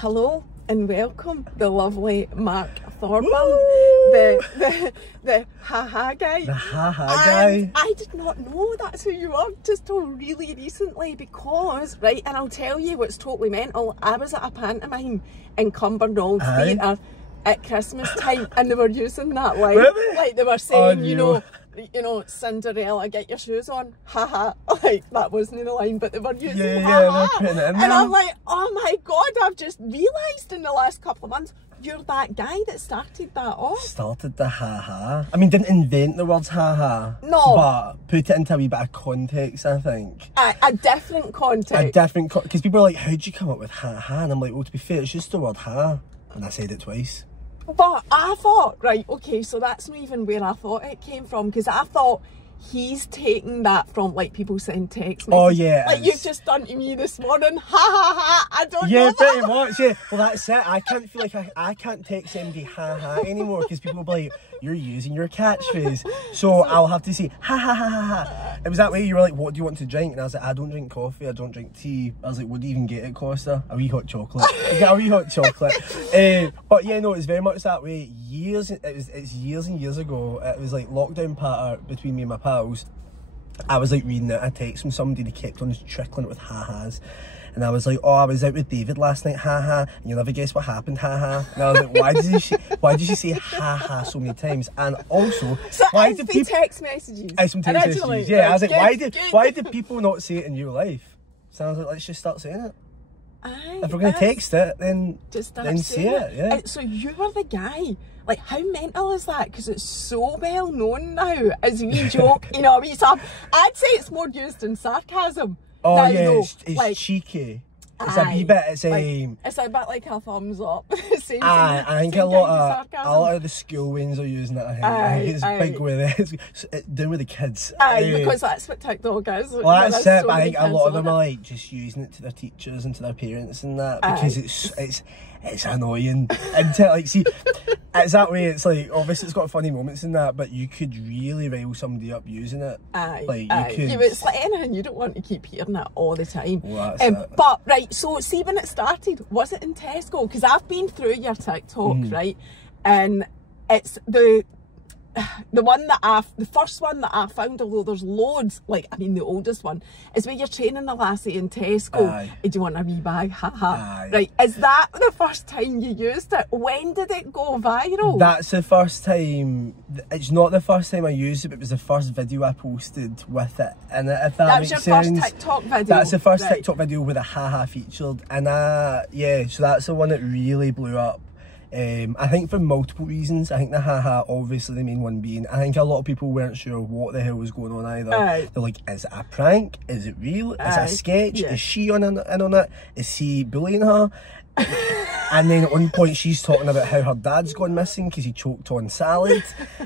Hello and welcome, the lovely Mark Thorburn, the ha-ha guy. The ha-ha guy? I did not know that's who you were just till really recently because, right, and I'll tell you what's totally mental. I was at a pantomime in Cumbernauld Theatre at Christmas time and they were using that line. Really? Like they were saying, you know, Cinderella, get your shoes on, haha. Like that wasn't the line, but they were using haha. And I'm like, oh my god, I've just realised in the last couple of months you're that guy that started that off. Started the haha. I mean, didn't invent the words haha. No. But put it into a wee bit of context, I think. A different context. A different because people are like, how'd you come up with haha? And I'm like, well, to be fair, it's just the word ha. And I said it twice. But I thought, right, okay, so that's not even where I thought it came from, because I thought he's taking that from, like, people send text messages. Oh, yeah. Like, you've just done to me this morning, ha ha ha, I don't know. Yeah, pretty much, yeah. Well, that's it. I can't feel like I can't text MD ha ha anymore, because people will be like, you're using your catchphrase. So I'll have to say, ha ha ha ha ha. It was that way, you were like, what do you want to drink? And I was like, I don't drink coffee, I don't drink tea. I was like, what do you even get at Costa? A wee hot chocolate. I get a wee hot chocolate. But yeah, no, it's very much that way. It's years and years ago. It was like lockdown patter between me and my pals. I was like reading a text from somebody, they kept on just trickling it with ha-has. And I was like, oh, I was out with David last night, ha-ha. And you'll never guess what happened, ha-ha. And I was like, why did she say ha-ha so many times? And also, so why did people... text messages? It's from text messages, yeah. I was like, why did people not say it in real life? So I was like, let's just start saying it. If we're going to text it, then say it, yeah. So you were the guy. Like, how mental is that? Because it's so well known now as a wee joke, you know, a wee song. I'd say it's more used in sarcasm. Oh now, yeah, though. it's like, cheeky. It's a wee bit, it's a bit like a thumbs up. I think a lot of the school ones are using it. I think it's big with it. It's doing with the kids. Because that's what TikTok is. Well, that's it, but I think a lot of them are like just using it to their teachers and to their parents and that because it's annoying. And like, see, it's that way. It's like obviously it's got funny moments in that, but you could really rile somebody up using it. Like you could. Yeah, it's like anything, you don't want to keep hearing it all the time. Well, that's it. But right, so see when it started, was it in Tesco? Because I've been through your TikTok, right, and it's the first one that I found, although there's loads, like, I mean, the oldest one is where you're training the lassie in Tesco. Do you want a wee bag? Haha. Right, is that the first time you used it? When did it go viral? That's the first time. It's not the first time I used it, but it was the first video I posted with it. And if that makes sense. That was your first TikTok video? That's the first TikTok video with a haha featured. And yeah, so that's the one that really blew up. I think for multiple reasons. I think the haha, obviously the main one being, I think a lot of people weren't sure what the hell was going on either. They're like, is it a prank? Is it real? Is it a sketch? Is she in on it? Is he bullying her? And then at one point she's talking about how her dad's gone missing because he choked on salad.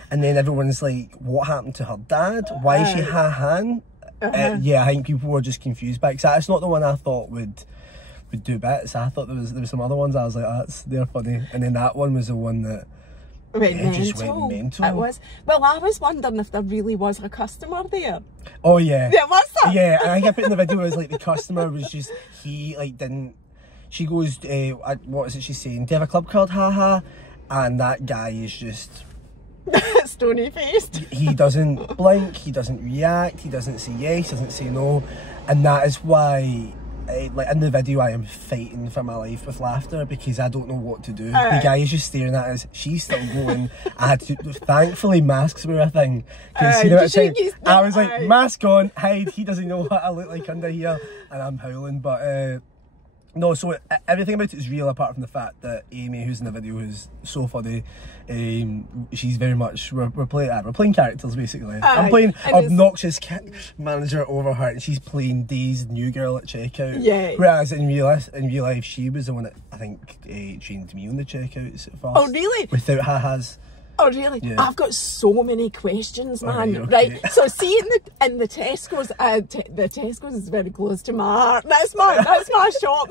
And then everyone's like, what happened to her dad? Why is she ha-han? Yeah, I think people were just confused by it. Because that's not the one I thought would do bits. I thought there was some other ones I was like, they're funny. And then that one was the one that just went mental. It was. Well, I was wondering if there really was a customer there. Oh yeah. There was that. Yeah, I think I put in the video was like the customer was just, he like didn't, she goes, what is it she's saying? Do you have a club card? Haha. And that guy is just stony faced. He doesn't blink, he doesn't react, he doesn't say yes, he doesn't say no. And that is why like in the video I am fighting for my life with laughter because I don't know what to do. The guy is just staring at us, she's still going. I had to, thankfully masks were a thing. I was like, mask on, hide, he doesn't know what I look like under here, and I'm howling. But no, so everything about it is real apart from the fact that Amy, who's in the video, who's so funny, she's very much, we're playing characters basically. I'm playing obnoxious manager over her and she's playing Dazed new girl at checkout. Yeah. Whereas in real life she was the one that I think trained me on the checkouts at first. Oh really? Without ha-has. Oh really? Yeah. I've got so many questions, man. Right. So see in the Tesco's, the Tesco's is very close to my heart. That's my shop.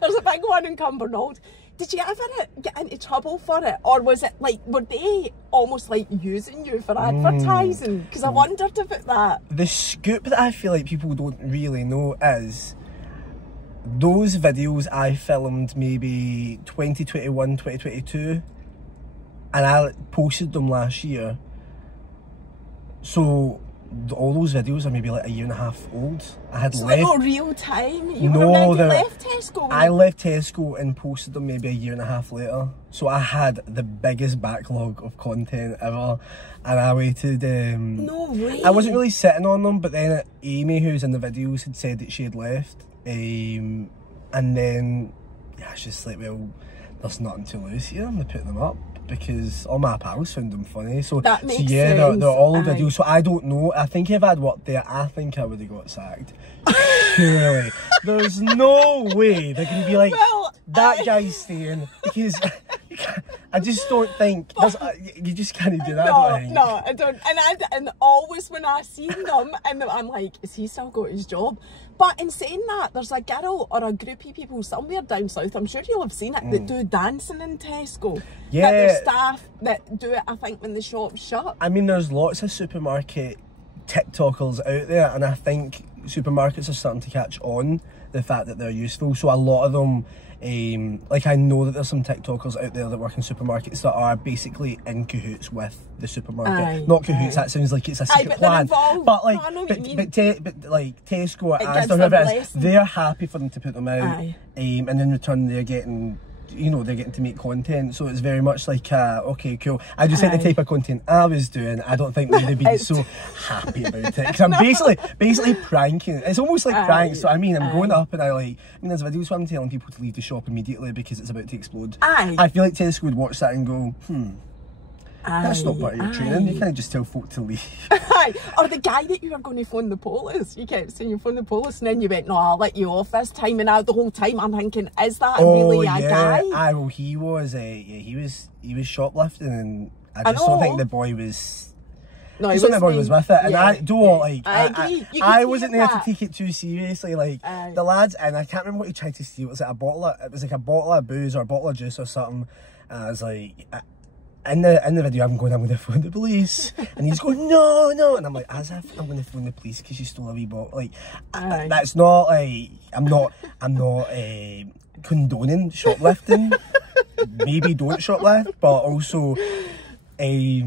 There's a big one in Cumbernauld. Did you ever get into trouble for it, or was it like, were they almost like using you for advertising? Because I wondered about that. The scoop that I feel like people don't really know is those videos I filmed maybe 2021, 2022, and I posted them last year. So all those videos are maybe like a year and a half old. I had left. Not real time. You were already left Tesco. I left Tesco and posted them maybe a year and a half later. So I had the biggest backlog of content ever, and I waited. No way. I wasn't really sitting on them, but then Amy, who's in the videos, had said that she had left. And then yeah, it's just like, well, there's nothing to lose here. I'm gonna put them up because all my pals found them funny. So that makes yeah, sense. they're all videos. So I don't know. I think if I'd worked there, I think I would have got sacked. Surely, there's no way they're gonna be like, well, that guy's staying, because I just don't think you just can't do that. No, I don't. And always when I seen them, and I'm like, is he still got his job? But in saying that, there's a girl or a group of people somewhere down south, I'm sure you'll have seen it, that do dancing in Tesco. Yeah. That there's staff that do it, I think, when the shop's shut. I mean, there's lots of supermarket TikTokers out there, and I think supermarkets are starting to catch on the fact that they're useful. So a lot of them, like, I know that there's some TikTokers out there that work in supermarkets that are basically in cahoots with the supermarket. Not cahoots, that sounds like it's a secret plan. But like, but like Tesco, Asda, whoever it is, they're happy for them to put them out, and in return they're getting, you know, they're getting to make content. So it's very much like, okay, cool. I just think the type of content I was doing, I don't think they'd be so happy about it. Because I'm basically pranking. It's almost like pranks. So I mean, I'm going up and there's videos where I'm telling people to leave the shop immediately because it's about to explode. I feel like Tesco would watch that and go, that's not part of your training. You can't just tell folk to leave. Or the guy that you were going to phone the police. You kept saying you phone the police, and then you went, no, I'll let you off this time. And the whole time I'm thinking, is that really a guy? Well, he was shoplifting, and I just don't think the boy was. No, I just don't think the boy was with it, and I wasn't there to take it too seriously. Like the lads, and I can't remember what he tried to steal. It was like a bottle of booze or a bottle of juice or something. And I was like, in the video, I'm going to phone the police, and he's going, no, and I'm like, as if I'm going to phone the police because you stole a wee bottle. Like, that's not like, I'm not condoning shoplifting. Maybe don't shoplift, but also, I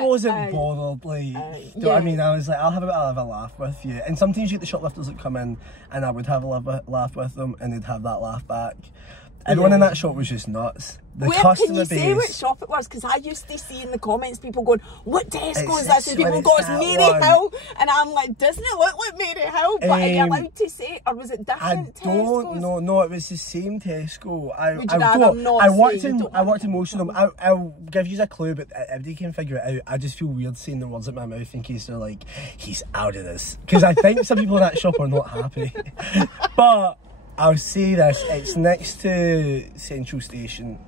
wasn't bothered. Like, do you know what I mean? I was like, I'll have a laugh with you. And sometimes you get the shoplifters that come in, and I would have a laugh with them, and they'd have that laugh back. Everyone in that shop was just nuts. Can you say what shop it was? Because I used to see in the comments people going, what Tesco is this? And people go, it's Mary Hill. And I'm like, doesn't it look like Mary Hill? But are you allowed to say it? Or was it different Tesco's? I don't know. No, it was the same Tesco. I worked in most of them. I'll give you a clue, but everybody can figure it out. I just feel weird saying the words out my mouth in case they're like, he's out of this. Because I think some people in that shop are not happy. But I'll say this, it's next to Central Station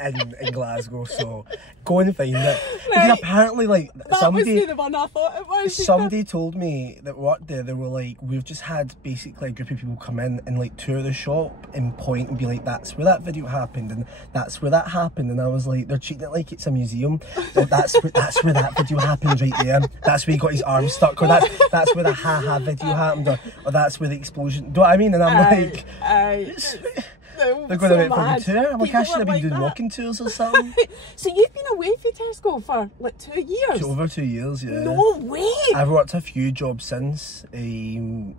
in Glasgow, so go and find it. Because apparently, like, somebody told me that worked there, they were like, we've just had basically a group of people come in and like tour the shop and point and be like, that's where that video happened and that's where that happened. And I was like, they're treating it like it's a museum. That's where that video happened right there. That's where he got his arm stuck, or that's where the ha-ha video happened, or that's where the explosion. Do you know what I mean? And I'm like, they're going to wait for the tour. I'm like, I should have been doing walking tours or something. So you've been away from Tesco for like 2 years? Over 2 years, yeah. No way! I've worked a few jobs since, and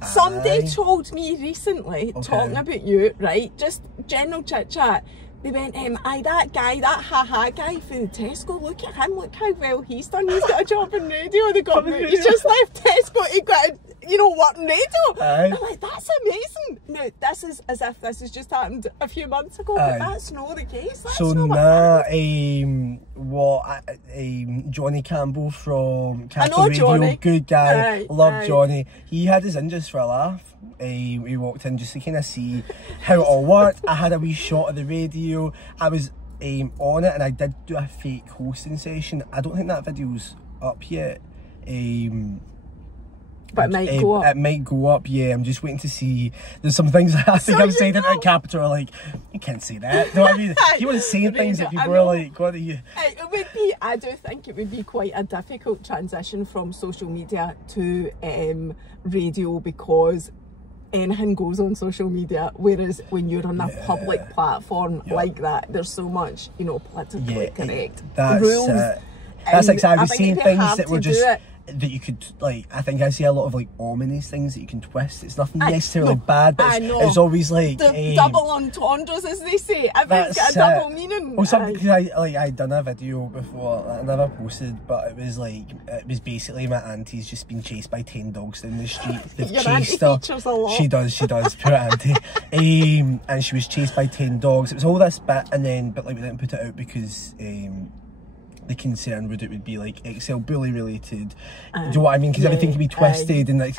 somebody told me recently, talking about you, right, just general chit chat, they went, that guy, that ha-ha guy for the Tesco, look at him, look how well he's done, he's got a job in radio, he's just left Tesco, he got a, work in radio. I'm like, that's amazing. Now, this is as if this has just happened a few months ago, but that's not the case. That's so Johnny Campbell from Capital Radio, good guy, love Johnny. He had us in just for a laugh. We walked in just to kind of see how it all worked. I had a wee shot of the radio. I was on it, and I did do a fake hosting session. I don't think that video's up yet. But it might go up. It might go up, yeah. I'm just waiting to see. There's some things I think I've said at Capital are like, you can't say that. No, I mean, you want to say things that people are like, what are you? It would be, I do think it would be quite a difficult transition from social media to radio, because anything goes on social media, whereas when you're on a public platform like that, there's so much, you know, politically correct rules. That's exactly. I've seen things that were just that you could, like, I think I see a lot of like ominous things that you can twist. It's nothing necessarily bad, but it's always like the double entendres, as they say. Everything's got a double meaning. Well, something, I done a video before, I never posted, but it was like, it was basically my auntie's just been chased by 10 dogs down the street. They've chased her. A lot. She does, poor auntie. And she was chased by 10 dogs. It was all this bit, and then, but like we didn't put it out because the concern would be like Excel bully related. Do you know what I mean? Because everything can be twisted, and like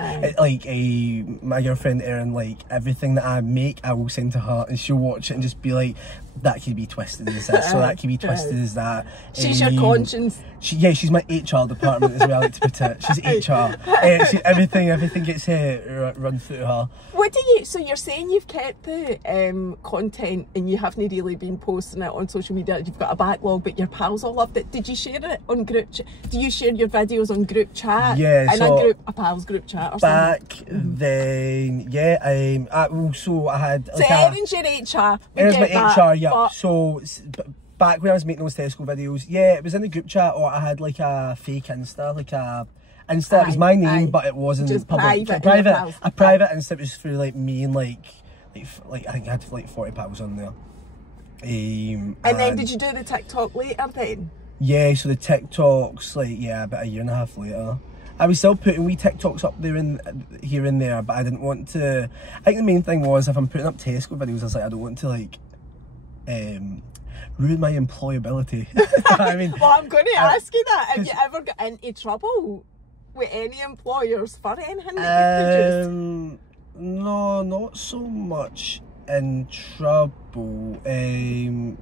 my girlfriend Erin, like everything that I make I will send to her and she'll watch it and just be like, that could be twisted as this, so that could be twisted as that. She's your conscience. She's my HR department, is the way I like to put it. She's HR. Everything gets run through her. What do you? So you're saying you've kept the content and you haven't really been posting it on social media. You've got a backlog, but your pals all loved it. Did you share it on group chat? Do you share your videos on group chat? Yeah, in a pals group chat or back something? Then, yeah. So I had. So Erin's your HR. Erin's my HR, yeah. So back when I was making those Tesco videos, yeah, it was in the group chat, or I had like a fake Insta, like a Insta. It was my name, but it wasn't just public. Private. A private Insta. It was through like me and like I think I had like 40 pals on there. And then did you do the TikTok later then? Yeah, so the TikToks, like, yeah, about a year and a half later. I was still putting wee TikToks up there here and there, but I didn't want to. I think the main thing was, if I'm putting up Tesco videos, I was like, I don't want to like ruin my employability. I mean, well, I'm going to ask you that. Have you ever got into trouble with any employers for anything that you produced? No, not so much in trouble.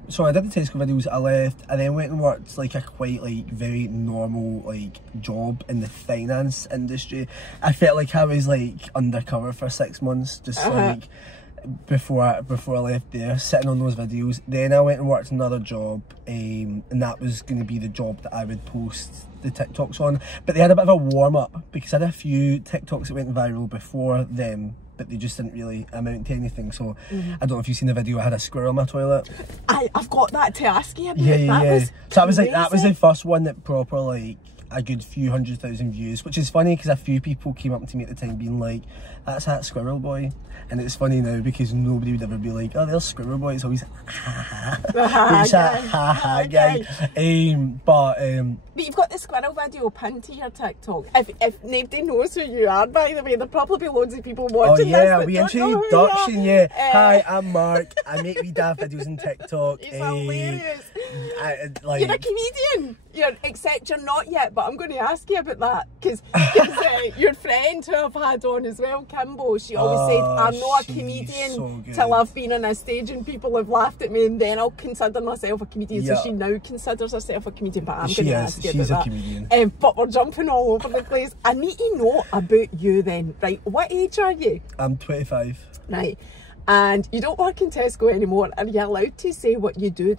So I did the Tesco videos, I left, and then went and worked like a quite like very normal like job in the finance industry. I felt like I was like undercover for 6 months, just like before I left there, sitting on those videos. Then I went and worked another job, and that was going to be the job that I would post the TikToks on. But they had a bit of a warm up, because I had a few TikToks that went viral before them, but they just didn't really amount to anything. So I don't know if you've seen the video. I had a squirrel in my toilet. I've got that to ask you about. Yeah. So that was like, that was the first one that proper like a good few 100,000 views, which is funny because a few people came up to me at the time being like, that's that Squirrel Boy. And it's funny now because nobody would ever be like, oh, there's Squirrel Boy. It's always ha ha. It's a ha ha guy. But you've got the squirrel video pinned to your TikTok. If nobody knows who you are, by the way, there'll probably be loads of people watching this. Oh yeah, we introduction, yeah. Hi, I'm Mark. I make wee daft videos on TikTok. It's hilarious. You're a comedian. Except you're not yet, but I'm going to ask you about that, because your friend who I've had on as well, Kimbo, she always said, I'm not a comedian till I've been on a stage and people have laughed at me, and then I'll consider myself a comedian. So she now considers herself a comedian, but I'm going to ask you about that. Comedian. But we're jumping all over the place. I need to know about you then. Right, what age are you? I'm 25. Right. And you don't work in Tesco anymore. Are you allowed to say what you do?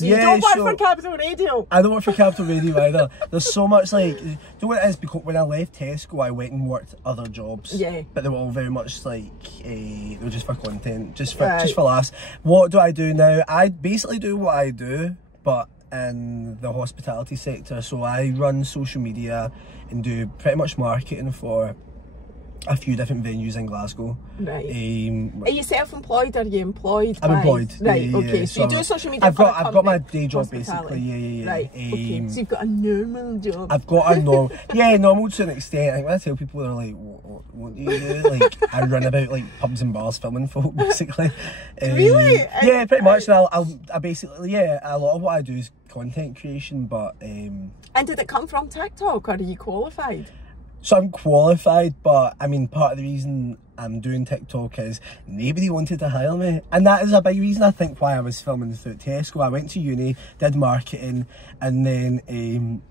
You don't work for Capital Radio. I don't work for Capital Radio either. There's so much like, do you know what it is? Because when I left Tesco, I went and worked other jobs. Yeah. But they were all very much like, they were just for content, just for laughs. What do I do now? I basically do what I do, but in the hospitality sector. So I run social media and do pretty much marketing for a few different venues in Glasgow. Right. Are you self-employed? Are you employed? I'm employed. Right. Okay. So you do social media. I've got my day job basically. Yeah. Right. Okay. So you've got a normal job. I've got a normal. Yeah, normal to an extent. I think when I tell people, they're like, "What do you do?" Like, I run about like pubs and bars filming folk basically. Really? Yeah, pretty much. And I basically, a lot of what I do is content creation, but. And did it come from TikTok, or are you qualified? So I'm qualified, but I mean, part of the reason I'm doing TikTok is nobody wanted to hire me. And that is a big reason, I think, why I was filming through Tesco. I went to uni, did marketing, and then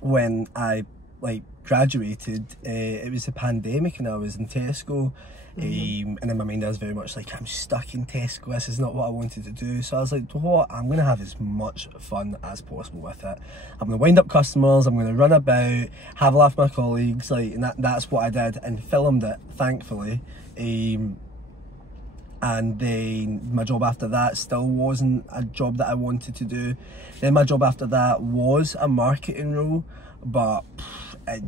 when I like graduated, it was the pandemic and I was in Tesco. And in my mind I was very much like, I'm stuck in Tesco, this is not what I wanted to do. So I was like, you know what, I'm going to have as much fun as possible with it. I'm going to wind up customers, I'm going to run about, have a laugh with my colleagues, like, and that's what I did, and filmed it, thankfully. And then my job after that still wasn't a job that I wanted to do. Then my job after that was a marketing role, but it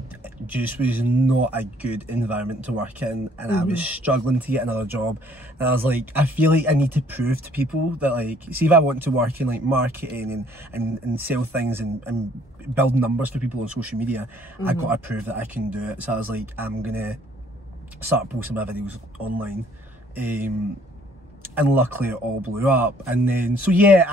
just was not a good environment to work in, and I was struggling to get another job. And I was like, I feel like I need to prove to people that, like, see, if I want to work in like marketing and sell things and build numbers for people on social media, I got to prove that I can do it. So I was like, I'm gonna start posting my videos online. And luckily it all blew up. And then, so yeah,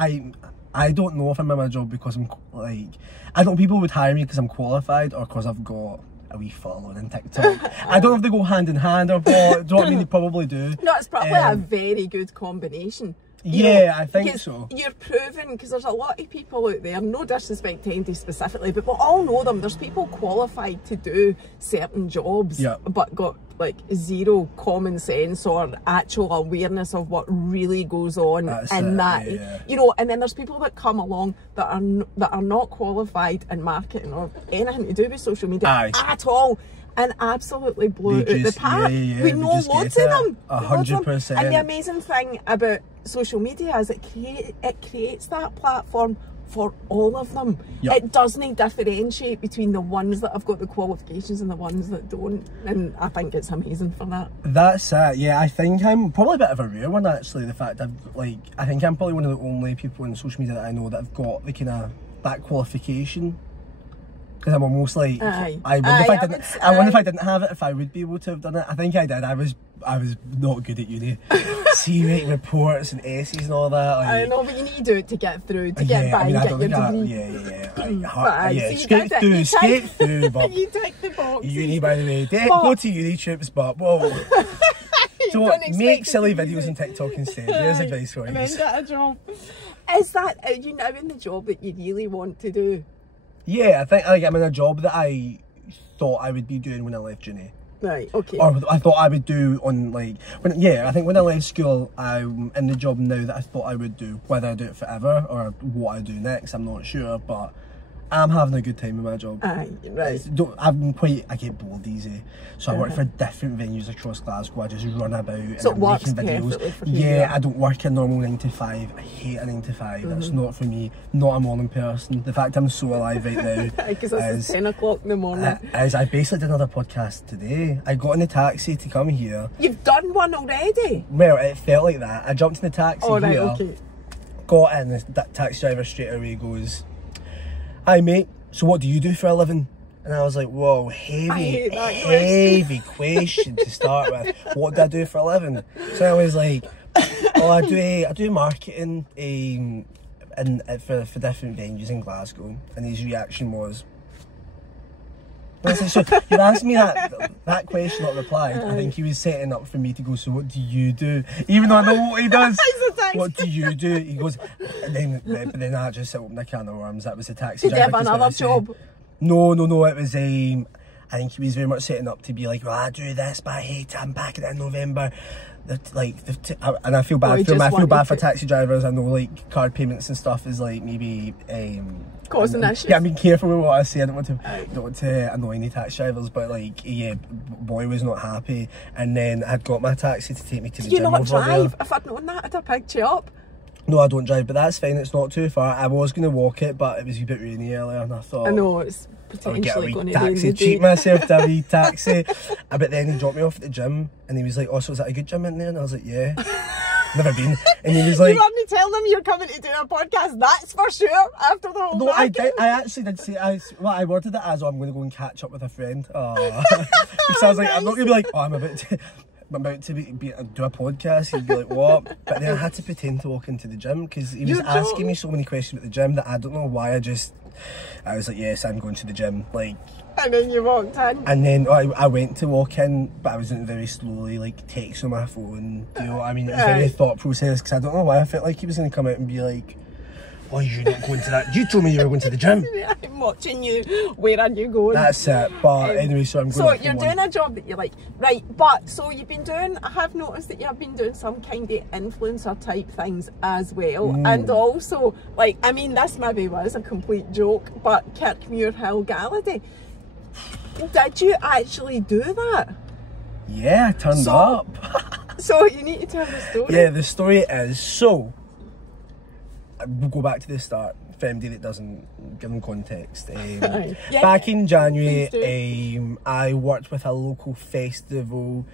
I don't know if I'm in my job because I'm like, I don't know, people would hire me because I'm qualified or because I've got a wee following on TikTok. I don't know if they go hand in hand or what. Do you know what I mean? They probably do. No, it's probably a very good combination. Yeah, I think so. You're proven, because there's a lot of people out there, no disrespect to Andy specifically, but we all know them. There's people qualified to do certain jobs, but got like zero common sense or actual awareness of what really goes on in that. You know, and then there's people that come along that are not qualified in marketing or anything to do with social media at all, and absolutely blew it out the park. We know loads of them. 100%. And the amazing thing about social media is it creates that platform for all of them. It doesn't differentiate between the ones that have got the qualifications and the ones that don't, and I think it's amazing for that. That's it. Yeah, I think I'm probably a bit of a rare one, actually. The fact I think I'm probably one of the only people on social media that I know that have got the kind of that qualification. Because I'm almost like, I wonder if I didn't have it, if I would be able to have done it. I think I did. I was not good at uni. See, writing reports and essays and all that. Like, I know, but you need to do it to get through, to get by and get your degree. Skate through, but you tick the box. Uni, by the way. Go to uni trips, but whoa. So make silly videos on TikTok instead. There's advice for you. And then get a job. Are you now in the job that you really want to do? Yeah, I think I'm in a job that I thought I would be doing when I left uni. Right, okay. Or I thought I would do on I think when I left school, I'm in the job now that I thought I would do. Whether I do it forever or what I do next, I'm not sure, but I'm having a good time with my job. Aye, right. I get bored easy. So I work for different venues across Glasgow. I just run about so and I'm making videos. For you, I don't work a normal 9 to 5. I hate a 9 to 5. That's not for me. Not a morning person. The fact I'm so alive right now. Because it's 10 o'clock in the morning. I basically did another podcast today. I got in the taxi to come here. You've done one already? Well, it felt like that. I jumped in the taxi here. Okay. Got in, the taxi driver straight away goes, "Hi mate, so what do you do for a living?" And I was like, whoa, heavy question to start with. What do I do for a living? So I was like, oh, I do marketing for different venues in Glasgow. And his reaction was, I was like, so you asked me that question, not replied. I think he was setting up for me to go, so what do you do? Even though I know what he does. What do you do? He goes, and then I just opened a can of worms. That was the taxi driver. Did you have another job? No, it was I think he was very much setting up to be like, well, I do this, but I hate it, I'm back in November. And I feel bad I feel bad for taxi drivers. I know like card payments and stuff is like maybe causing issues. Yeah, I'm being careful with what I say. I don't want to annoy any taxi drivers, but like, yeah, boy was not happy. And then I'd got my taxi to take me to the gym. Do you not drive? If I'd known that, I'd have picked you up. No, I don't drive, but that's fine. It's not too far. I was going to walk it, but it was a bit rainy earlier, and I thought, I know it's potentially going to rain. Treat myself to a wee taxi. But then he dropped me off at the gym, and he was like, "Oh, so is that a good gym in there?" And I was like, "Yeah." Never been. And he was like, "You want me to tell them you're coming to do a podcast? That's for sure." After the whole I actually did say I worded it as, "Oh, I'm going to go and catch up with a friend." So I was like, I'm not going to be like, "Oh, I'm about to do a podcast." He'd be like, "What?" But then I had to pretend to walk into the gym because he was asking me so many questions about the gym that I don't know why. I was like, "Yes, I'm going to the gym." And then you walked in. And then I went to walk in, but I was doing it very slowly, like text on my phone. You know what I mean? It was very thought process because I don't know why I felt like he was going to come out and be like, Oh, you're not going to that. You told me you were going to the gym. I'm watching you. Where are you going? That's it. But anyway, so I'm going. So you're doing a job that you like, right? But so you've been doing. I have noticed that you have been doing some kind of influencer type things as well, and also like, I mean, this maybe was a complete joke, but Kirkmuirhill Gala Day. Did you actually do that? Yeah, I turned up. So you need to tell the story. Yeah, the story is, so we'll go back to the start for anybody that doesn't give them context. Back in January, I worked with a local festival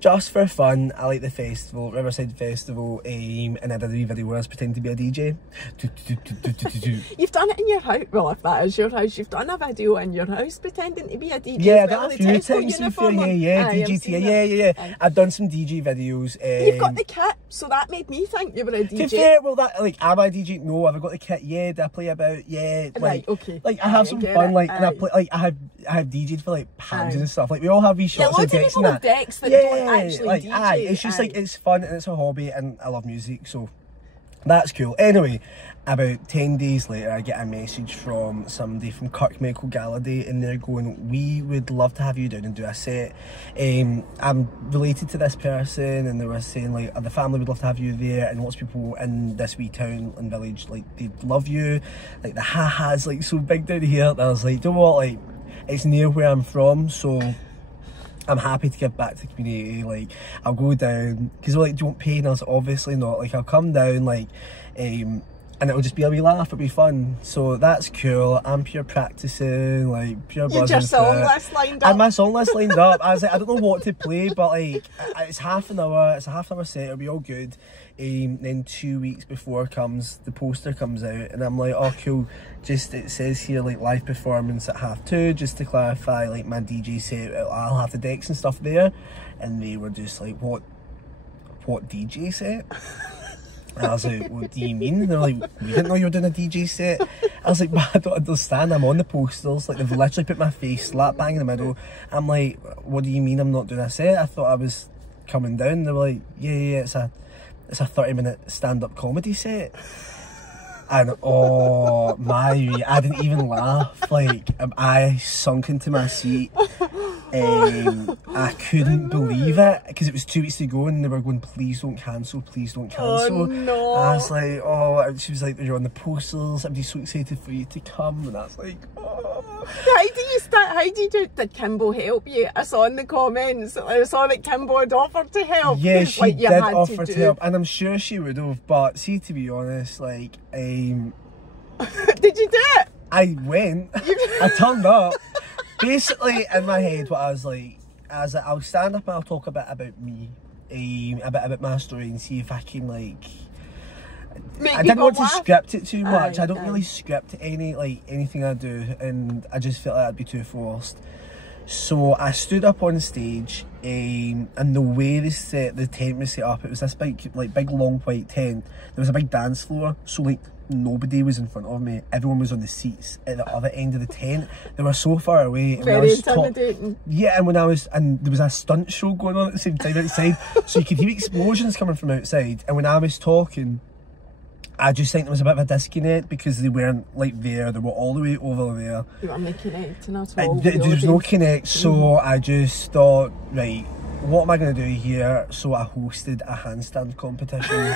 just for fun. I like the festival, Riverside Festival, and I did a wee video where I was pretending to be a DJ. You've done it in your house. Well, if that is your house, you've done a video in your house pretending to be a DJ. Yeah, I done a few times. Yeah, DGT. Yeah. I've done some DJ videos. You've got the kit, so that made me think you were a DJ. To be fair, well, that like, am I a DJ? No. Have I got the kit? Yeah. Do I play about? Yeah. Like, right, okay. Like I have some fun. Like, and I play. Like, I have DJ'd for like Pams and stuff. Like, we all have these shots of decks and that. Decks that don't actually like, DJ. It's just like, it's fun and it's a hobby, and I love music, so that's cool. Anyway, about 10 days later, I get a message from somebody from Kirkmuirhill Gala Day, and they're going, we would love to have you down and do a set. I'm related to this person, and they were saying like, the family would love to have you there, and lots of people in this wee town and village, like, they love you. Like, the ha-ha's like so big down here. And I was like, don't know what, like, it's near where I'm from, so I'm happy to give back to the community. Like, I'll go down, because they're like, do you want pay? And I was like, obviously not. Like, I'll come down, like, and it'll just be a wee laugh, it'll be fun. So that's cool. I'm pure practicing, like, pure buzzing. You had your song list lined up. And my song list lined up. I was like, I don't know what to play, but like, it's half an hour, it's a half hour set, it'll be all good. Then 2 weeks before the poster comes out, and I'm like, oh cool, just, it says here like live performance at 2:30, just to clarify, like, my DJ set, I'll have the decks and stuff there. And they were just like, what DJ set? And I was like, what do you mean? And they're like, we didn't know you were doing a DJ set. I was like, but I don't understand, I'm on the posters, like, they've literally put my face slap bang in the middle. I'm like, what do you mean I'm not doing a set? I thought I was coming down. They were like, yeah, it's a 30-minute stand-up comedy set. And oh my, I didn't even laugh. Like, I sunk into my seat. I couldn't believe it, because it was 2 weeks to go, and they were going, please don't cancel, please don't cancel. Oh no. I was like, oh, she was like, you're on the posters, everybody's so excited for you to come. And I was like, oh. How did you start? How did you do? Did Kimbo help you? I saw in the comments, I saw that Kimbo had offered to help. Yeah, she did offer to help, and I'm sure she would have, but see, to be honest, like, did you do it? I went. I turned up. Basically, in my head, what I was like, I'll stand up and I'll talk a bit about me, a bit about my story, and see if I can, like, I didn't want to script it too much. I don't really script anything I do, and I just felt like that'd be too forced. So I stood up on stage, and the way the tent was set up, it was this big long white tent. There was a big dance floor, so like, nobody was in front of me. Everyone was on the seats at the other end of the tent. They were so far away. Very intimidating. Yeah, and there was a stunt show going on at the same time outside, so you could hear explosions coming from outside. And when I was talking, I just think there was a bit of a disconnect, because they weren't like there, they were all the way over there. You weren't connecting at all. There was no connect, so I just thought, right, what am I going to do here? So I hosted a handstand competition.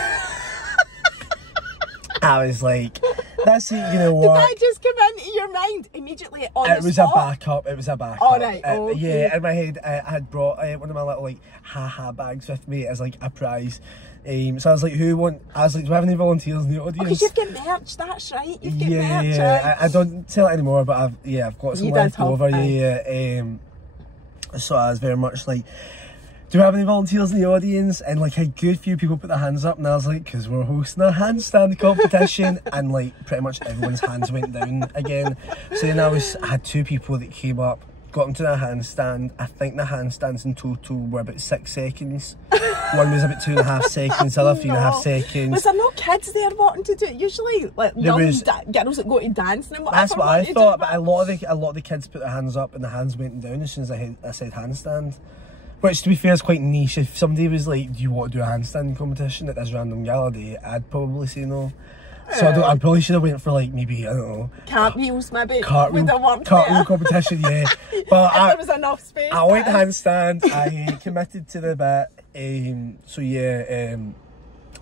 I was like, that's it, you know what? Did that just come into your mind immediately on the spot? It was a backup. Alright, okay. Yeah, in my head, I had brought one of my little, like, ha-ha bags with me as, like, a prize. So I was like, do we have any volunteers in the audience? Because you've got merch, that's right, you've got merch. Yeah, I don't tell it anymore, but I've got some left over, so I was very much like, do we have any volunteers in the audience? And like, a good few people put their hands up, and I was like, because we're hosting a handstand competition. And like, pretty much everyone's hands went down again. So then I had 2 people that came up, got into the handstand. I think the handstands in total were about 6 seconds. One was about 2.5 seconds, the other 3.5 seconds. Was there no kids there wanting to do it? Usually, like, young girls that go to dancing and whatever. That's what I thought, but a lot of the kids put their hands up, and the hands went down as soon as I said handstand. Which, to be fair, is quite niche. If somebody was like, do you want to do a handstand competition at this random gala day, I'd probably say no. So I probably should have went for like maybe, I don't know, cartwheels maybe. Cartwheel competition, yeah. But if there was enough space. I went handstand. I committed to the bit. So yeah,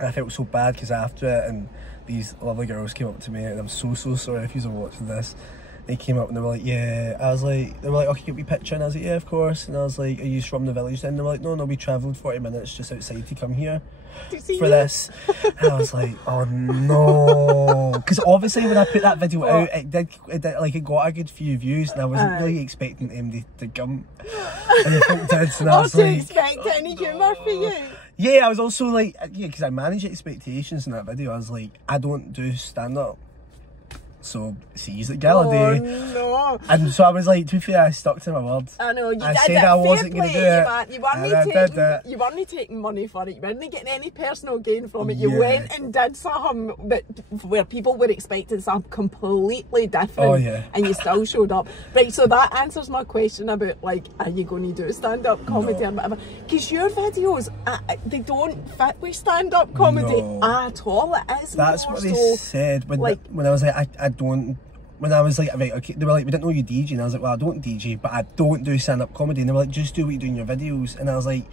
I felt so bad because after it, and these lovely girls came up to me, and I'm so sorry if you're watching this. They came up and they were like, yeah. I was like, they were like, okay, get me a picture, and I was like, yeah, of course. And I was like, are you from the village then? They were like, no, we travelled 40 minutes just outside to come here for this. And I was like, oh no, because obviously when I put that video out, it did like, it got a good few views, and I wasn't really expecting them to come, and it did, and I was like, expect any humour for you. Yeah, I was also like, yeah, because I manage expectations in that video. I was like, I don't do stand-up, so seize the Gallaudet. Oh no. And so I was like, to be fair, I stuck to my word. I know, you I did said it. I wasn't going to do it. You weren't taking money for it. You weren't getting any personal gain from it. You went and did something where people were expecting something completely different. Oh yeah. And you still showed up. Right, so that answers my question about like, are you going to do stand-up comedy or whatever? Because your videos, they don't fit with stand-up comedy at all. It is. That's more what they so, said when like, when I was like, I don't. When I was like, right, okay, they were like, we didn't know you DJ, and I was like, well, I don't DJ, but I don't do stand-up comedy, and they were like, just do what you do in your videos, and I was like,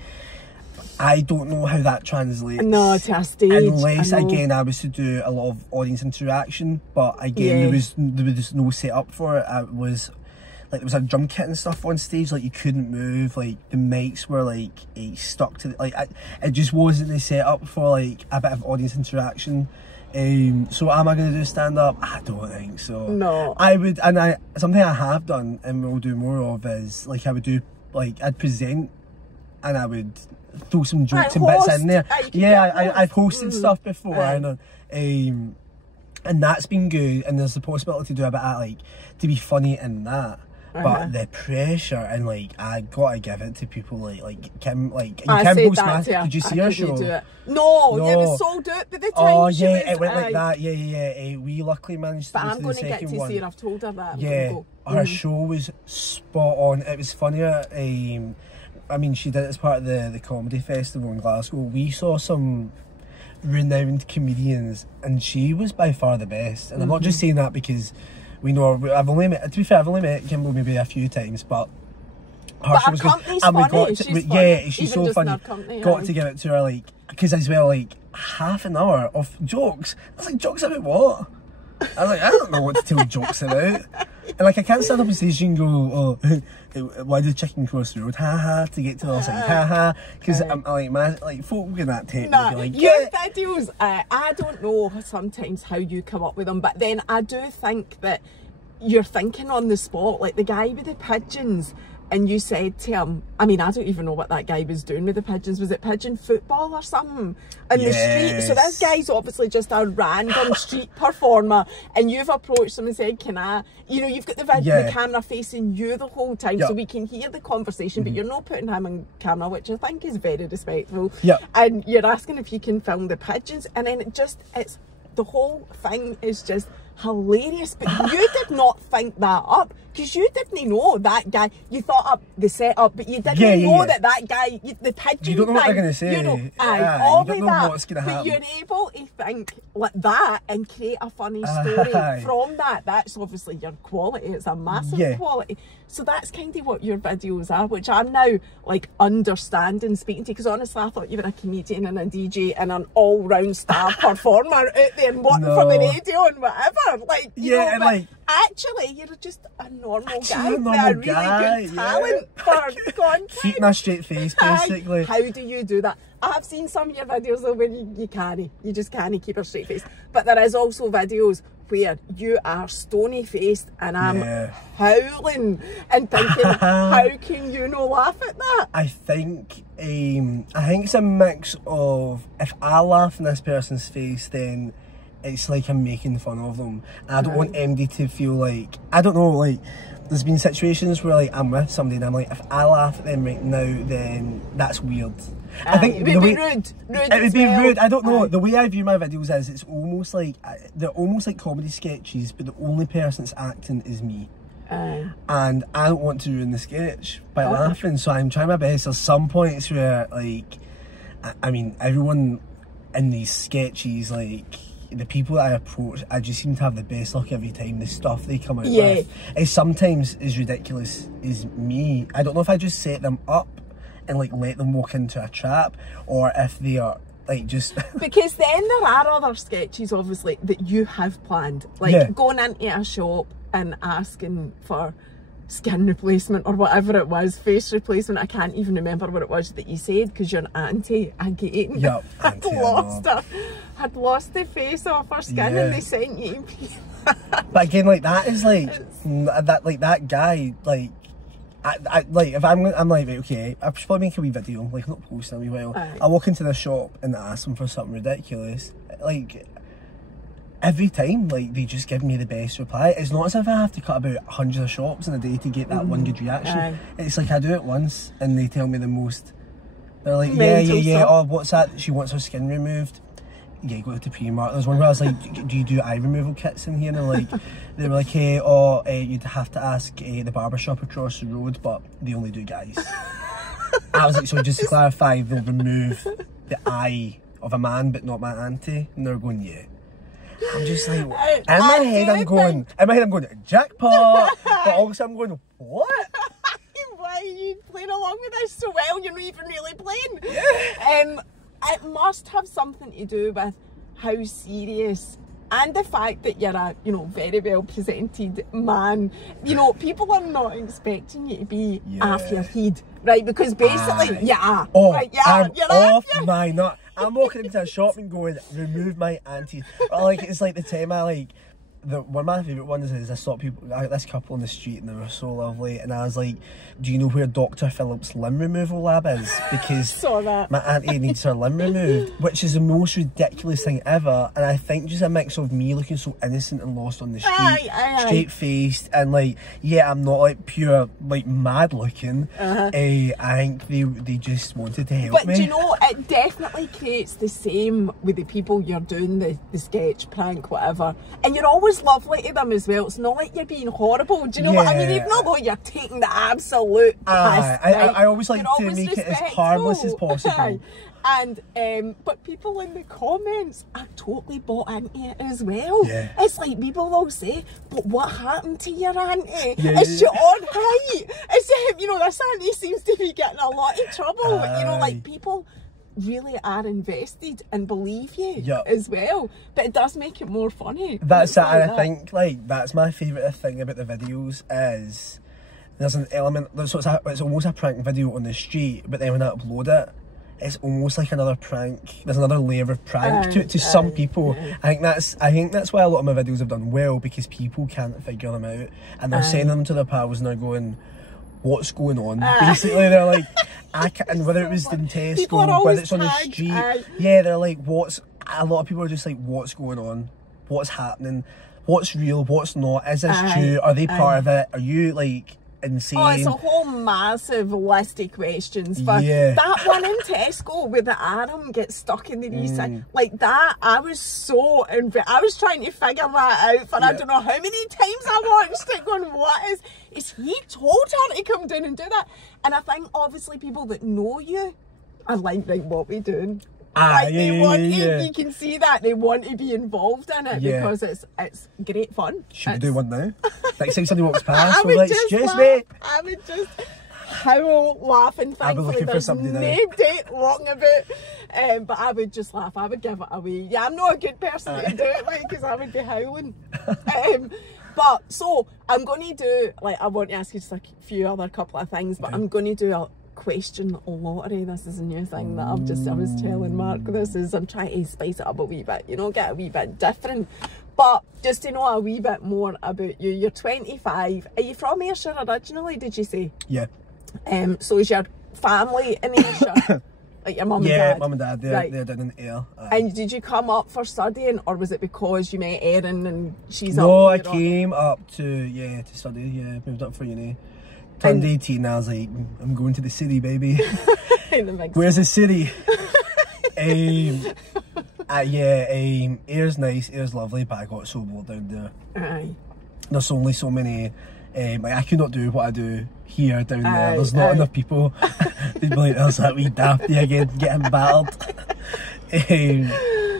I don't know how that translates. No, to a stage. Unless again I was to do a lot of audience interaction, but again there was no setup for it. It was like there was a drum kit and stuff on stage, like you couldn't move, like the mics were like stuck to like it just wasn't the setup for like a bit of audience interaction. So am I going to do stand up? I don't think so. No. I would, and something I have done and will do more of is like I would do, like I'd present and I would throw some jokes and bits in there. I've hosted stuff before, and that's been good, and there's the possibility to do a bit of like, to be funny in that. But the pressure, and like I gotta give it to people like Kim, Kimbo Smash. Did you see her show? No, it was sold out by the time. Oh yeah, it went like that. Yeah. We luckily managed to. But I'm going to get to see her. I've told her that. Yeah, her show was spot on. It was funnier. I mean, she did it as part of the comedy festival in Glasgow. We saw some renowned comedians, and she was by far the best. And I'm not just saying that because we know her. I've only met Kimbo maybe a few times, but her show was good. And we got to, she's so funny. Got to give it to her, like, because as well, like half an hour of jokes. I was like, jokes about what? I was like, I don't know what to tell jokes about. And like, I can't stand up on stage and go, oh, why did chicken cross the road? Ha ha, to get to the other side. Ha ha. Because I'm like, folk in that technique. Like, your videos, I don't know sometimes how you come up with them, but then I do think that you're thinking on the spot, like the guy with the pigeons. And you said to him, I mean, I don't even know what that guy was doing with the pigeons. Was it pigeon football or something in the street? So this guy's obviously just a random street performer, and you've approached him and said, can I, you've got the camera facing you the whole time so we can hear the conversation, but you're not putting him on camera, which I think is very respectful. And you're asking if you can film the pigeons, and then it's the whole thing is just hilarious. But you did not think that up, because you didn't know that guy. You thought up the setup, but you didn't know that guy, the pigeon. You don't know what they're going to say. You don't know what's going to happen. But you're able to think like that and create a funny story from that. That's obviously your quality. It's a massive quality. So that's kind of what your videos are, which I'm now like understanding, speaking to, because honestly I thought you were a comedian and a DJ and an all-round star performer out there and working for the radio and whatever. Like, and like, actually you're just a normal guy with a really good talent for content. Keeping a straight face, basically. How do you do that? I've seen some of your videos though where you just can't keep a straight face. But there is also videos where you are stony faced and I'm howling and thinking, how can you not laugh at that? I think it's a mix of, if I laugh in this person's face, then it's like I'm making fun of them. And I don't want MD to feel like, I don't know, like, there's been situations where like I'm with somebody and I'm like, if I laugh at them right now, then that's weird. I think it would be rude. It would be rude. I don't know. The way I view my videos is it's almost like, they're almost like comedy sketches, but the only person that's acting is me. And I don't want to ruin the sketch by laughing, so I'm trying my best. There's some points where like, I mean, everyone in these sketches, like, the people that I approach, I just seem to have the best luck every time. The stuff they come out with is sometimes as ridiculous as me. I don't know if I just set them up and like let them walk into a trap, or if they are like just because then there are other sketches obviously that you have planned, like going into a shop and asking for skin replacement or whatever it was, face replacement. I can't even remember what it was that you said, because your auntie again had lost the face off her skin and they sent you. But again, like that is like that guy, like I like if I'm like, right, okay, I should probably make a wee video, like not posting a wee while. I walk into the shop and ask them for something ridiculous, like every time, like they just give me the best reply. It's not as if I have to cut about hundreds of shops in a day to get that one good reaction. It's like I do it once and they tell me the most. They're like, yeah, oh, what's that? She wants her skin removed. Yeah, go to Primark. There's one where I was like, do you do eye removal kits in here? And they were like, hey, you'd have to ask the barber shop across the road, but they only do guys. I was like, so just to clarify, they'll remove the eye of a man, but not my auntie. And they're going, yeah. I'm just like, in my head I'm going, jackpot. But also I'm going, what? Why are you playing along with this so well? You're not even really playing. It must have something to do with how serious, and the fact that you're a, very well presented man. People are not expecting you to be off your head, right? Because basically, I'm off my nut. I'm walking into a shop and going, remove my auntie. Or it's like the time I one of my favourite ones is I saw this couple on the street and they were so lovely, and I was like, do you know where Dr. Phillips' limb removal lab is? Because my auntie needs her limb removed, which is the most ridiculous thing ever. And I think just a mix of me looking so innocent and lost on the street, straight faced, and I'm not like pure mad looking. I think they just wanted to help me. But do you know, it definitely creates the same with the people you're doing the sketch, prank, whatever, and you're always lovely to them as well. It's not like you're being horrible. Do you know what I mean? Even though you're taking the absolute piss, I always like to make it as harmless as possible. And but people in the comments are totally bought into it as well. It's like people will say, but what happened to your auntie? Is she alright? As if, this auntie seems to be getting a lot of trouble. People really are invested and believe you as well, but it does make it more funny. That's it, and I think that's my favourite thing about the videos is there's an element, so it's almost a prank video on the street, but then when I upload it, it's almost like another prank. There's another layer of prank to some people. I think that's why a lot of my videos have done well, because people can't figure them out and they're sending them to their pals and they're going, what's going on? Basically, they're like, and whether it was in Tesco, whether it's on the street, they're like, a lot of people are just like, what's going on? What's happening? What's real? What's not? Is this true? Are they part of it? Are you insane? Oh, it's a whole massive list of questions. But that one in Tesco where the arm gets stuck in the recess, like that, I was I was trying to figure that out for I don't know how many times I watched it going, what is he told her to come down and do that? And I think obviously people that know you are like, what we doing? They want you can see that they want to be involved in it because it's great fun. Should we do one now? Next time somebody walks past, we're like, excuse me. I would just howl, laugh, and thankfully there's nobody walking about. But I would just laugh. I would give it away. Yeah, I'm not a good person to do it because I would be howling. But so I'm going to do I want to ask you just a few other couple of things, but I'm going to do a question lottery. This is a new thing that I was telling Mark. I'm trying to spice it up a wee bit, get a wee bit different. But just to know a wee bit more about you, you're 25. Are you from Ayrshire originally, did you say? Yeah. So is your family in Ayrshire? Like your mum and dad? Yeah, mum and dad, they're down in Ayr. And did you come up for studying, or was it because you met Erin and she's up? No, I came up to study, moved up for uni. Turned 18, I was like, I'm going to the city, baby. Where's the city? Ayr's nice, Ayr's lovely, but I got so bored down there. There's only so many, I could not do what I do here down there. There's not enough people. They'd be like, there's that wee dafty again, getting battered.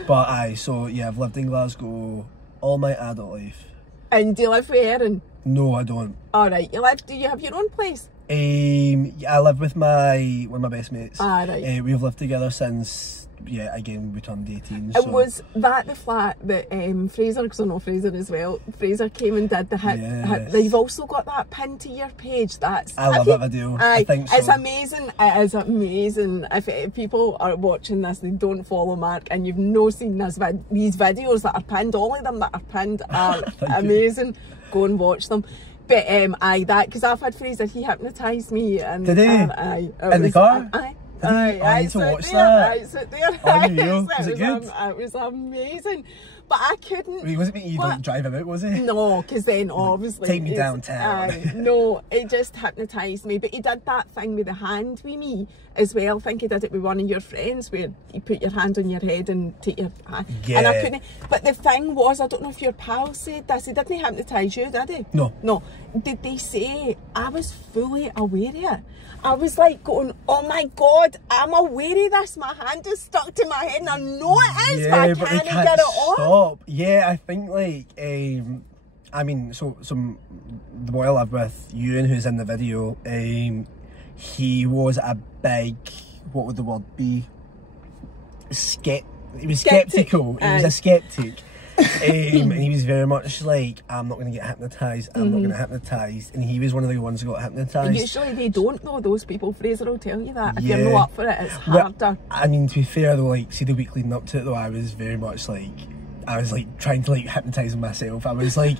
But aye, so yeah, I've lived in Glasgow all my adult life. And do you live with Erin? No, I don't. Alright, do you have your own place? I live with one of my best mates. Right. We've lived together since, again, we turned 18. And so. was that the flat that Fraser, because I know Fraser as well, Fraser came and did the hit? Yes. They've also got that pinned to your page. I love that video. I think so. It's amazing. It is amazing. If people are watching this, they don't follow Mark, and you've no seen these videos that are pinned, all of them that are pinned are amazing. Go and watch them. But because I've had Fraser, he hypnotised me. And did he? In the car? I need to watch that. I sit there. Oh, was it good? It was amazing. But I couldn't. Wait, wasn't you like drive him out, was it? No, because then obviously. Take me downtown. No, it just hypnotised me. But he did that thing with the hand with me as well. I think he did it with one of your friends where you put your hand on your head and take your hand. Yeah. And I couldn't. But the thing was, I don't know if your pal said this, he didn't hypnotise you, did he? No. No. Did they say I was fully aware of it? I was like going, oh my God, I'm aware of this. My hand is stuck to my head and I know it is, but I can't get it off. Yeah, I think like, I mean, so the boy I live with, Ewan, who's in the video, he was a big, what would the word be? He was skeptical. He was a skeptic. And he was very much like, I'm not going to get hypnotised, I'm not going to hypnotise. And he was one of the ones who got hypnotised. Usually they don't know, those people. Fraser will tell you that. If you're not up for it, it's harder. Well, I mean, to be fair though, like, see the week leading up to it though, I was very much like, trying to like hypnotise myself. I was like,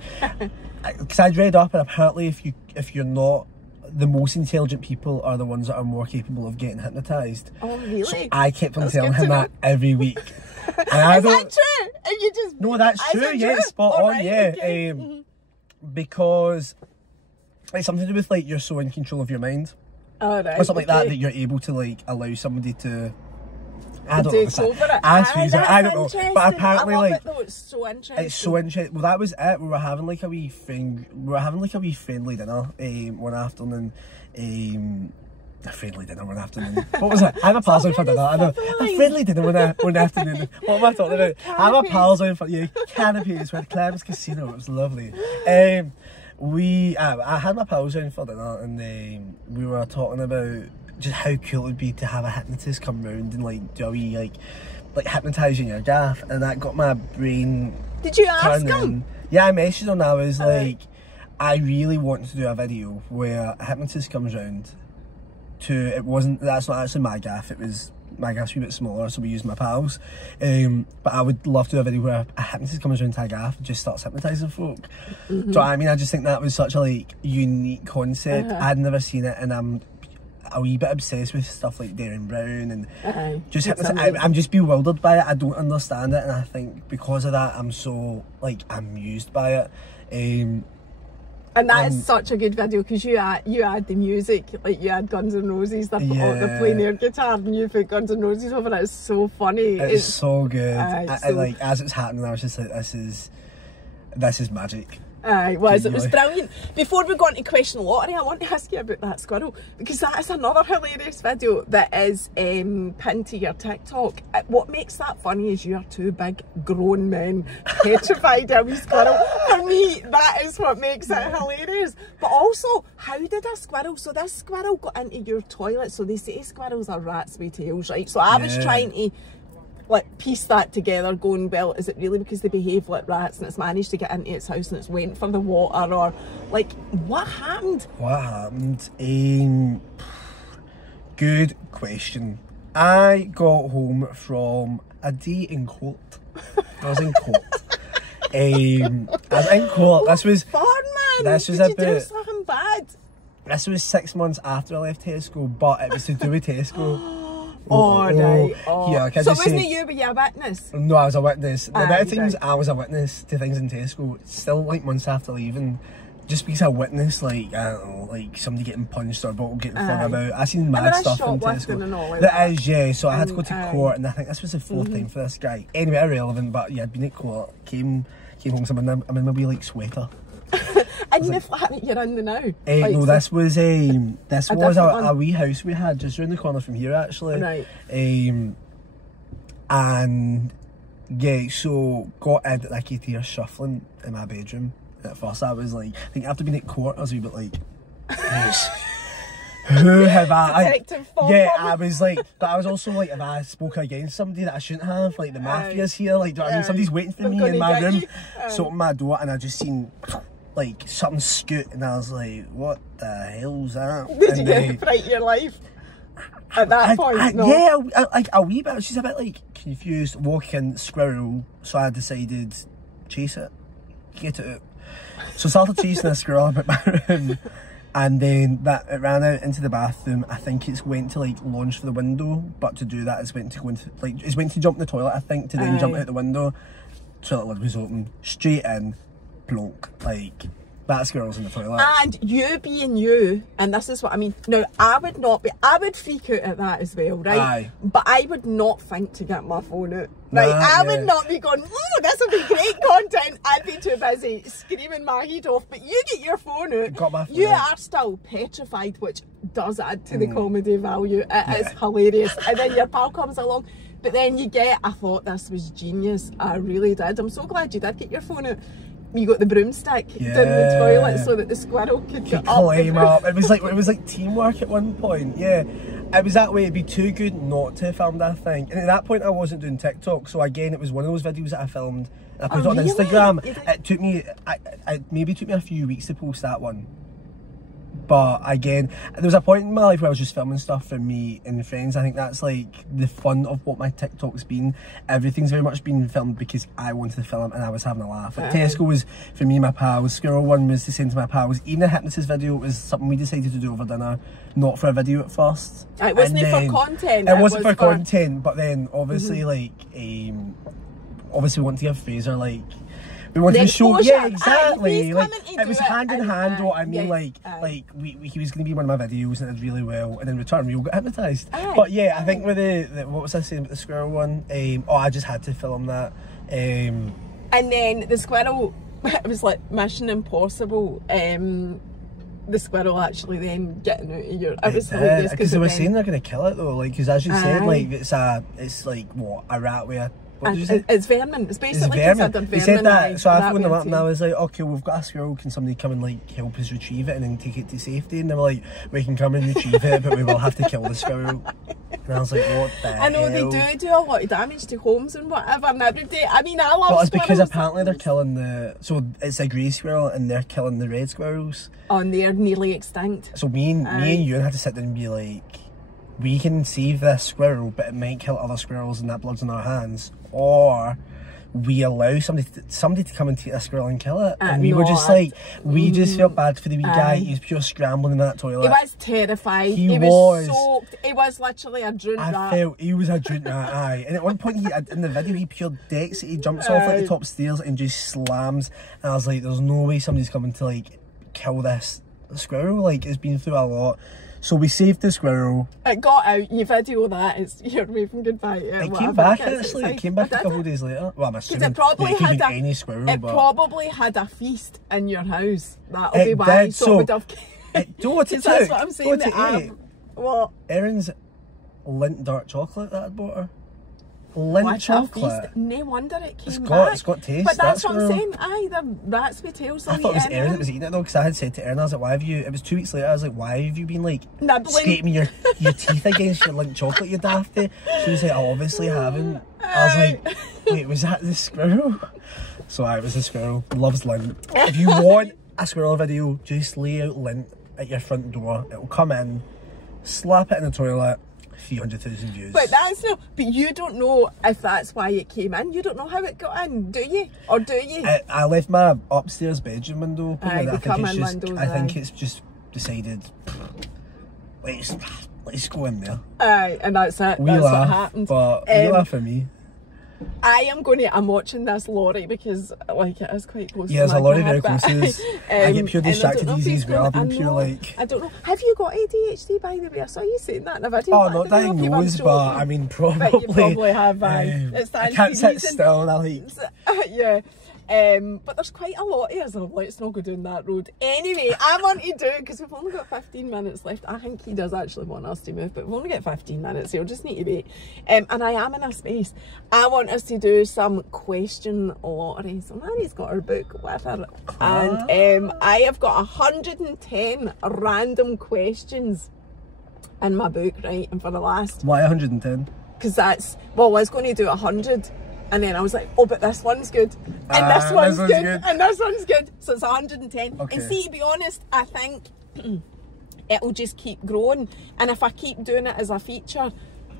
because I'd read up and apparently if you're not, the most intelligent people are the ones that are more capable of getting hypnotised. Oh really? So I kept on telling him that every week. And is that true? And you just... No, that's true, yeah, it's spot on, right, yeah. okay. Because it's something to do with like you're so in control of your mind. Oh, right, or something like that you're able to like allow somebody to... I don't know. I don't know. But apparently, I love like, it though, it's so interesting. It's so interesting. Well, that was it. We were having like a wee friendly dinner one afternoon. A friendly dinner one afternoon. What was it? I'm a pals out for dinner. I know. A friendly dinner one afternoon. What am I talking about? I'm a pals out for canapes with Clams Casino. It was lovely. I had my pals out for dinner and we were talking about just how cool it would be to have a hypnotist come round and like do a wee like hypnotising your gaff, and that got my brain. Did you ask him? Yeah, I messaged him. I was like, I really want to do a video where a hypnotist comes round. That's not actually my gaff, it was my gaff's a bit smaller, so we used my pals, but I would love to do a video where a hypnotist comes around to a gaff and just starts hypnotising folk. So I mean, I just think that was such a like unique concept. I'd never seen it, and I'm a wee bit obsessed with stuff like Darren Brown and just I'm just bewildered by it. I don't understand it, and I think because of that I'm so like amused by it. And that is such a good video because you had the music, like you had Guns N' Roses, they're playing their guitar and you put Guns N' Roses over it. It's so funny. It's so good. Like as it's happening, I was just like, this is magic. It was brilliant. Before we go on to question lottery, I want to ask you about that squirrel, because that is another hilarious video that is pinned to your TikTok. What makes that funny is you are two big grown men petrified of a wee squirrel. For me, that is what makes it hilarious. But also, how did a squirrel, so this squirrel got into your toilet, so they say squirrels are rats with tails, right? So I was trying to like piece that together, going, well, is it really because they behave like rats and it's managed to get into its house and it's went for the water, or like what happened? Good question. I got home from a day in court. I was in court. I was in court. This was fun, man. This was Did you do something bad? This was 6 months after I left Tesco, but it was to do with Tesco. Right. Yeah, so wasn't it you, were you a witness? No, I was a witness. The amount of times I was a witness to things in Tesco, still like months after leaving, just because I witnessed like, I don't know, like somebody getting punched or a bottle getting flung about. I seen mad stuff in Tesco. And all like that is, yeah. So I had to go to court, and I think this was the fourth time for this guy. Anyway, irrelevant, but yeah, I'd been at court, came home, so I'm in my wee like sweater. And the flat that you're in now? No, this was a wee house we had just round the corner from here, actually. Right. And Yeah, so got in and I could hear shuffling in my bedroom. And at first I was like, I think after being at court I was a wee bit like, who have I? Yeah, I was like, but I was also like, if I spoke against somebody that I shouldn't have, like the mafia's here, like, do you know what I mean? Somebody's waiting for me in my room. So opened my door and I just seen like something scoot and I was like, what the hell's that? Did you get to fright your life at that point? No. Yeah, like a wee bit. She's a bit like confused, walking squirrel. So I decided, chase it, get it out. So I started chasing a squirrel about my room. And then it ran out into the bathroom. I think it's went to like launch for the window, but to do that it's went to go into like it's went to jump in the toilet, I think, to then jump out the window. Toilet lid was open, straight in, plonk, like that squirrel's in the toilet. And you being you, and this is what I mean. Now I would freak out at that as well, right? Aye. But I would not think to get my phone out. Right, I would not be going, oh, this will be great content. I'd be too busy screaming my head off. But you get your phone out, got my phone you out. are still petrified, which does add to the comedy value. It is hilarious. And then your pal comes along, but then I thought this was genius. I really did. I'm so glad you did get your phone out. You got the broomstick down the toilet so that the squirrel could climb up. It was like teamwork at one point. Yeah, it was that way. It'd be too good not to film that thing. And at that point, I wasn't doing TikTok. So again, it was one of those videos that I filmed. I put it on Instagram. It took me. It maybe took me a few weeks to post that one. But again, there was a point in my life where I was just filming stuff for me and friends. I think that's like the fun of what my TikTok's been. Everything's very much been filmed because I wanted to film and I was having a laugh. Like Tesco was for me and my pals, Squirrel one was the same to my pals. Even the hypnotist video was something we decided to do over dinner, not for a video at first. It wasn't for content. It wasn't for content, but then obviously like obviously we want to give Fraser like we wanted to show, yeah, exactly. Like it was hand in hand. What I mean, like he was going to be one of my videos and it did really well, and then Return Real got hypnotised. But yeah, I think with the what was I saying about the squirrel one? I just had to film that. And then the squirrel, it was like Mission Impossible. The squirrel actually then getting out of your. It was hilarious because they were saying they're going to kill it though, like because as you said, like it's like what a rat with a. It's vermin. It's basically vermin. considered vermin. They said that, so I phoned them up and I was like, okay, we've got a squirrel, can somebody come and like help us retrieve it and then take it to safety? And they were like, we can come and retrieve it, but we will have to kill the squirrel. And I was like, what the hell? I know they do a lot of damage to homes and whatever and every day. I mean, I love But it's because apparently they're killing so it's a grey squirrel and they're killing the red squirrels. Oh, and they're nearly extinct. So me and Ewan had to sit there and be like, we can save this squirrel, but it might kill other squirrels and that blood's in our hands. Or we allow somebody to come and take this squirrel and kill it. And we were just like, we just felt bad for the wee guy. He was pure scrambling in that toilet. He was terrified. He was soaked. He was literally a drowned rat. I felt he was a drowned rat, aye. And at one point, in the video, he pure decks it. He jumps off like the top stairs and just slams. And I was like, there's no way somebody's coming to like kill this squirrel. Like, it's been through a lot. So we saved the squirrel. It got out, you video that, you're waving goodbye to it. It came back actually, it came back a couple of days later. Well, I'm assuming it probably had any squirrel, probably had a feast in your house. That'll be why. So it would have... That's what I'm saying. What? Erin's Lindt dark chocolate that I'd bought her. Lindt chocolate. No wonder it came back. It's got taste. But that's what I'm saying. Aye, the rats with tails. I thought it was Erin that was eating it though, because I had said to Erin, I was like, why have you? It was 2 weeks later. I was like, why have you been like scraping your teeth against your Lindt chocolate, you dafty? She was like, I obviously haven't. I was like, wait, was that the squirrel? So it was the squirrel. Loves Lindt. If you want a squirrel video, just lay out Lindt at your front door. It'll come in, slap it in the toilet. 300,000 views. But but you don't know if that's why it came in. You don't know how it got in, do you? Or do you? I left my upstairs bedroom window open. I think it's just decided, let's go in there. Aye, and that's it. That's what happened. But we laugh for me. I'm watching this lorry because like it is quite close to my there's a lorry very close to us. I get pure distracted easy as well. I've been pure like... I don't know. Have you got ADHD by the way? I saw you saying that in a video. Oh, not diagnosed, but I mean probably. But you probably have, I can't sit still and I like... Yeah. But there's quite a lot here, so let's not go down that road. Anyway, I want to do it because we've only got 15 minutes left. I think he does actually want us to move, but we've only got 15 minutes, so you'll just need to wait. And I am in a space. I want us to do some question lottery. So Mary's got her book with her, and I have got 110 random questions in my book, right? And for the last... Why 110? Because that's... Well, I was going to do 100. And then I was like, oh, but this one's good. And this one's good. And this one's good. So it's 110. Okay. And see, to be honest, I think it'll just keep growing. And if I keep doing it as a feature,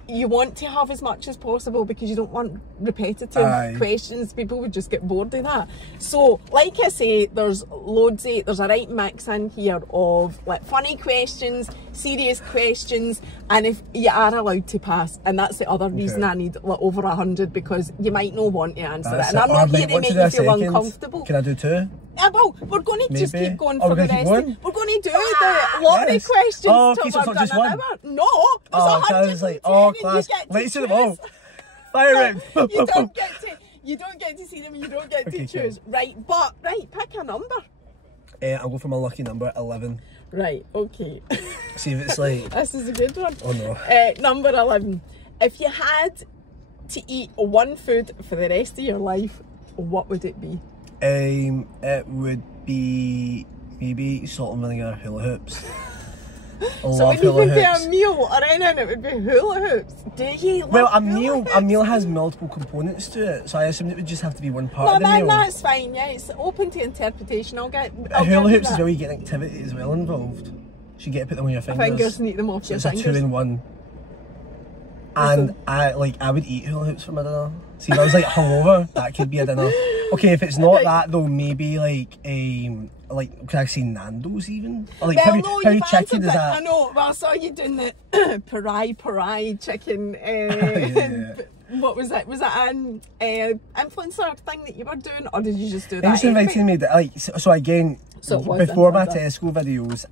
you want to have as much as possible because you don't want repetitive questions. People would just get bored of that. So, like I say, there's there's a right mix in here of like funny questions, serious questions, and if you are allowed to pass, and that's the other reason I need like over 100, because you might not want to answer it, and I'm not here to make you feel uncomfortable. Can I do 2? Well, we're going to just keep going for the rest. We're going to do the lottery questions till we're done an hour. No, there's 110. Class. Let's do them all. Fire it. You don't get to see them. You don't get to choose. Right, but pick a number. I'll go for my lucky number, 11. Right. Okay. See if it's like. This is a good one. Oh no. Number 11. If you had to eat one food for the rest of your life, what would it be? It would be maybe salt and vinegar hula hoops. So when you can do a meal or anything, it would be hula hoops. Do you? Well, a meal has multiple components to it, so I assume it would just have to be one part of the meal. That's fine. Yeah, it's open to interpretation. I'll hula hoops as well. You get an activity as well involved. So you get to put them on your fingers. And eat them off your fingers. It's a 2-in-1. And I would eat hula hoops for my dinner. See, if I was like hungover, that could be a dinner. Okay, if it's not that though, maybe like could I say Nando's even? Or like peri chicken, is that? I know. Well, I saw you doing the parai chicken. What was it? Was it an influencer thing that you were doing, or did you just do that? They just invited me. So again, before my Tesco videos,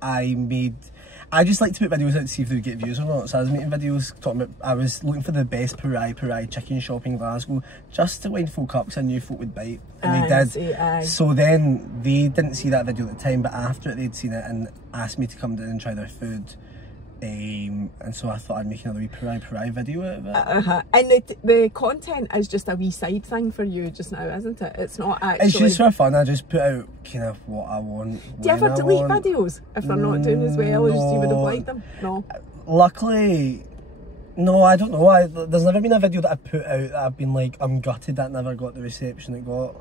I just like to put videos out to see if they would get views or not. So I was making videos talking about, I was looking for the best parai chicken shop in Glasgow just to wind folk up because I knew folk would bite. And they did. So then they didn't see that video at the time, but after it they'd seen it and asked me to come down and try their food. And so I thought I'd make another wee parai video out of it. And the content is just a wee side thing for you just now, isn't it? It's not actually... It's just for fun. I just put out kind of what I want. Do you ever delete videos if they're not doing as well as you would have liked them? No. Luckily, no, I don't know. There's never been a video that I put out that I've been like, I'm gutted that never got the reception it got.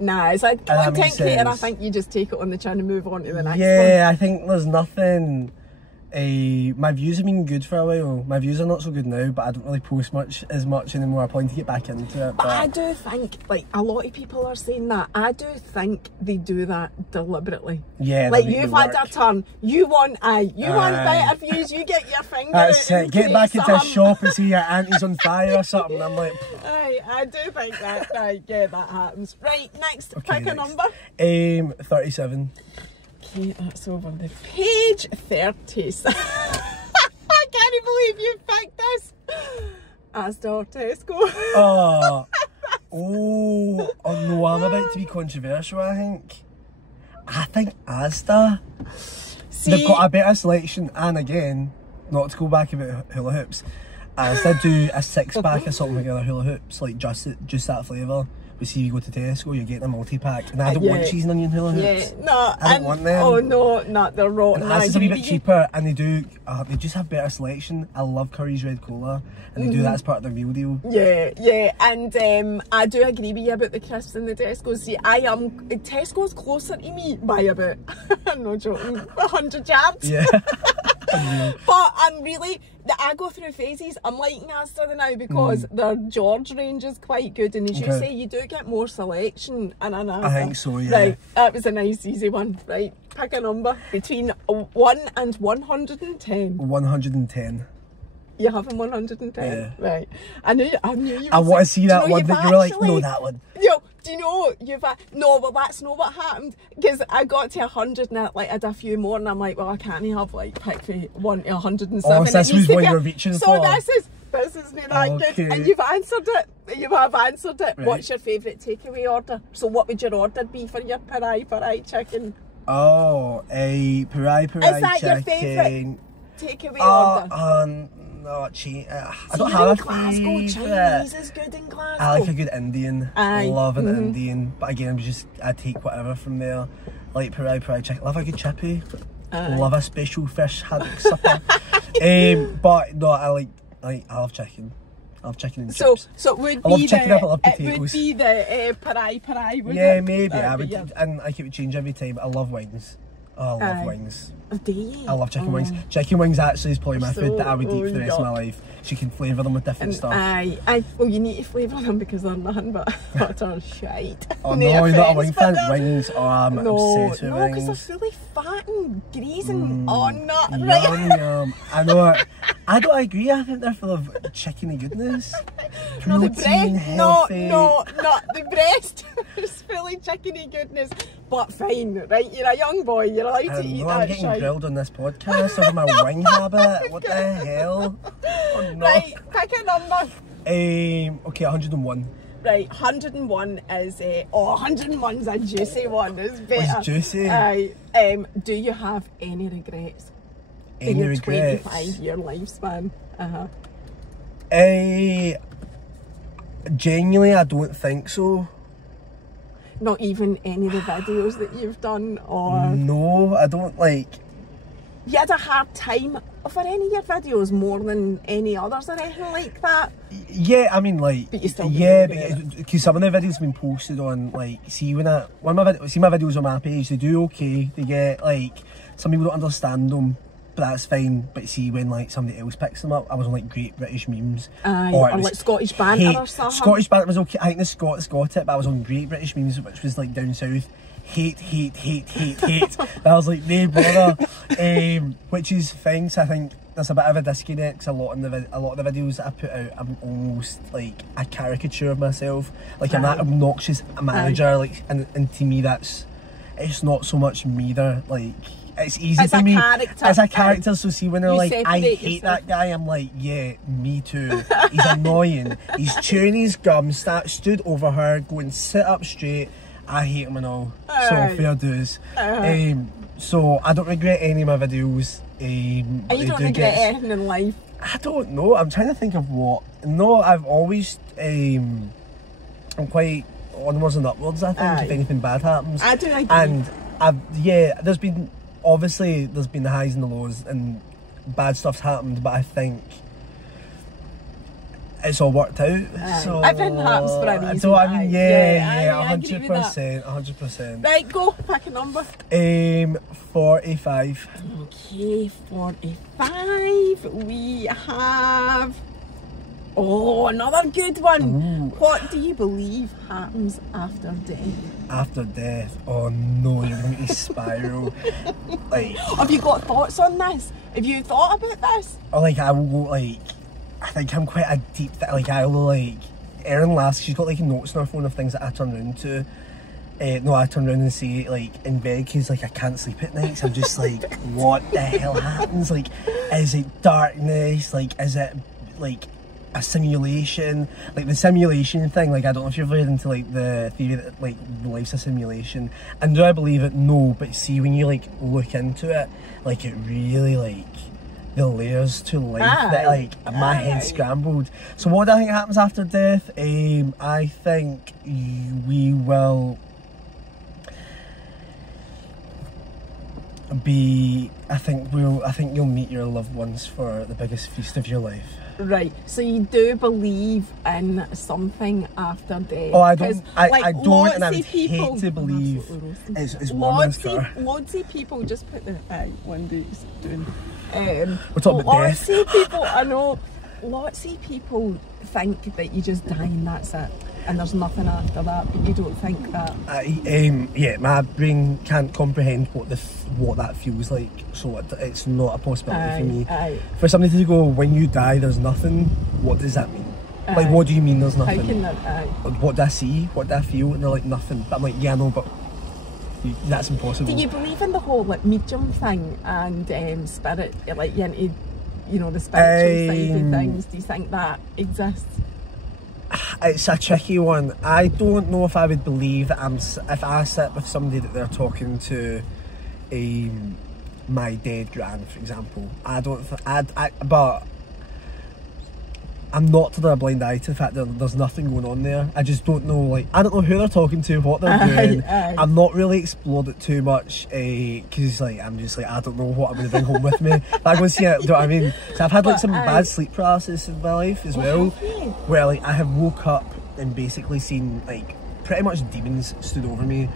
Nah, it's like content creator, I think you just take it on the chin and move on to the next one. Yeah, I think there's nothing... my views have been good for a while. My views are not so good now, but I don't really post as much anymore. I plan to get back into it. But I do think, like, a lot of people are saying that. I do think they do that deliberately. Yeah, like you've had a turn. You want better views. You get your finger. That's it. Get back into a shop and see your auntie's on fire or something. I'm like, I do think that. Yeah, that happens. Right, next, pick a number. 37. Okay, that's over the page. 30. I can't believe you picked this. Asda or Tesco. Oh no, I'm about to be controversial, I think Asda. See, they've got a better selection, and again, not to go back about hula hoops, Asda do a 6-pack of something together hula hoops, like just that flavour. But see, if you go to Tesco, you're getting a multi-pack, and I don't want cheese and onion hula hoops. Yeah, no, I don't want them. Oh no, they're rotten. And Asda's a wee bit cheaper, and they just have better selection. I love Curry's Red Cola, and they do that as part of their meal deal. Yeah, and I do agree with you about the crisps in the Tesco. See, Tesco's closer to me by about, I'm not joking, 100 yards. Yeah. But I go through phases. I'm liking Asda now because their George range is quite good, and as you say, you do get more selection in an Asda. I think so, yeah. Right, that was a nice easy one. Right, pick a number between 1 and 110. 110. You're having 110? Yeah. Right. I knew you would I want to see that one that you were like, no, that one. Do you know, no, but that's not what happened, because I got to 100 and I had a few more, and I'm like, well, I can't have like pick for 1 to 107. Oh, so this was what you were reaching for. So this is not that good, and you've answered it You have answered it. Right. What's your favourite takeaway order? So what would your order be for your parai chicken? Oh, a parai Is that chicken. your favourite takeaway order? No, I So don't you're have in a Glasgow, favourite. Chinese is good in Glasgow. I like a good Indian. Aye. Love an Indian. But again, I take whatever from there. I like parai chicken. Love a good chippy. Aye. Love a special fish haddock supper. But no, I love chicken. I love chicken and chips. So it would I love be chicken, I love it would potatoes. be the parai, would Yeah, it? maybe I That'd would, be your- and I keep it change every time. I love wings. Oh, I love Aye. wings. Oh, do you? I love chicken wings. Chicken wings actually is probably my So- food that I would eat for the rest of my yuck. life. So you can flavour them with different stuff. Well, you need to flavour them because they're nothing but butter shite. Oh no, you're not a wing fan? Wings, oh, I'm No, obsessed with no, because wings. they're really fat and greasy and not Yum, right. yum. I know. I don't agree. I think they're full of chickeny goodness. No, the Protein, breast, healthy. not the breast is fully chickeny goodness. But fine, right? You're a young boy. You're allowed I to eat know I'm that getting shite. grilled on this podcast over my wing habit. What the hell? Oh no. Right, pick a number. Okay, 101. Right, 101 is 101's a juicy one. It's better. It's juicy. Aye. Do you have any regrets in Any your regrets? 25-year lifespan? Genuinely, I don't think so. Not even any of the videos that you've done, or No, I don't like. you had a hard time for any of your videos more than any others or anything like that? Yeah, I mean, like, But you still yeah, do because some of the videos have been posted on, like, see my videos on my page, they do okay. They get like some people don't understand them, but that's fine. But see, when like somebody else picks them up, I was on like Great British Memes, Aye, or it or was like Scottish banter or something. Scottish banter was okay. I think the Scots got it, but I was on Great British Memes, which was like down south. Hate. I was like, no bother, which is fine. So I think there's a bit of a disconnect. 'Cause a lot of the videos that I put out, I'm almost like a caricature of myself. Like I'm that obnoxious manager. Like, and to me, it's not so much me there. Like, it's easy As for a me character. as a character. So see when they're You like, I separate hate yourself. that guy, I'm like, yeah, me too. He's annoying. He's chewing his gum, stood over her, going sit up straight. I hate him and all. So fair dues. So I don't regret any of my videos. And you don't regret anything in life? I don't know. I'm trying to think of what. No, I've always I'm quite onwards and upwards. I think if anything bad happens. I do agree. And there's been the highs and the lows, and bad stuff's happened. But I think it's all worked out. So everything happens for a reason. So I mean, yeah, I agree with that. 100%. Right, go pick a number. 45. Okay, 45. We have another good one. Ooh. What do you believe happens after death? After death, oh no, you're going to make me spiral. Like, Have you got thoughts on this? Have you thought about this? or like I will go like, I think I'm quite a deep like I will like Erin Lask, she's got like notes on her phone of things that I turn around to. I turn around and say like in bed because like I can't sleep at night, so I'm just like, what the hell happens? Like, is it darkness? Like, is it like a simulation? Like the simulation thing, like I don't know if you've read into like the theory that like life's a simulation, and do I believe it? No, but see when you like look into it, like it really like the layers to life that like my head's scrambled. So what do I think happens after death? I think we will be, I think you'll meet your loved ones for the biggest feast of your life. Right, so you do believe in something after death? Oh, I don't, like, I don't, lots and I of would people, hate to believe it's warm in this car. Lots of people just put the one day it's doing. We're talking about lots death. of people, I know, lots of people think that you just die and that's it, and there's nothing after that, but you don't think that. Yeah, my brain can't comprehend what that feels like, so it's not a possibility for me. For somebody to go, when you die, there's nothing. What does that mean? Like, what do you mean there's nothing? How can that? What do I see? What do I feel? And they're like, nothing. But I'm like, yeah, no, but that's impossible. Do you believe in the whole like medium thing and spirit? Like, you into, the spiritual side of things? Do you think that exists? It's a tricky one. I don't know if I would believe that if I sit with somebody that they're talking to, my dead gran, for example. I don't. But I'm not turning a blind eye to the fact that there's nothing going on there. I just don't know. Like, I don't know who they're talking to, what they're doing. I'm not really explored it too much because I'm just like, I don't know what I'm going to bring home with me. If I go and see it, do you know what I mean? So I've had like some bad sleep paralysis in my life as well, where like I have woke up and basically seen like pretty much demons stood over me,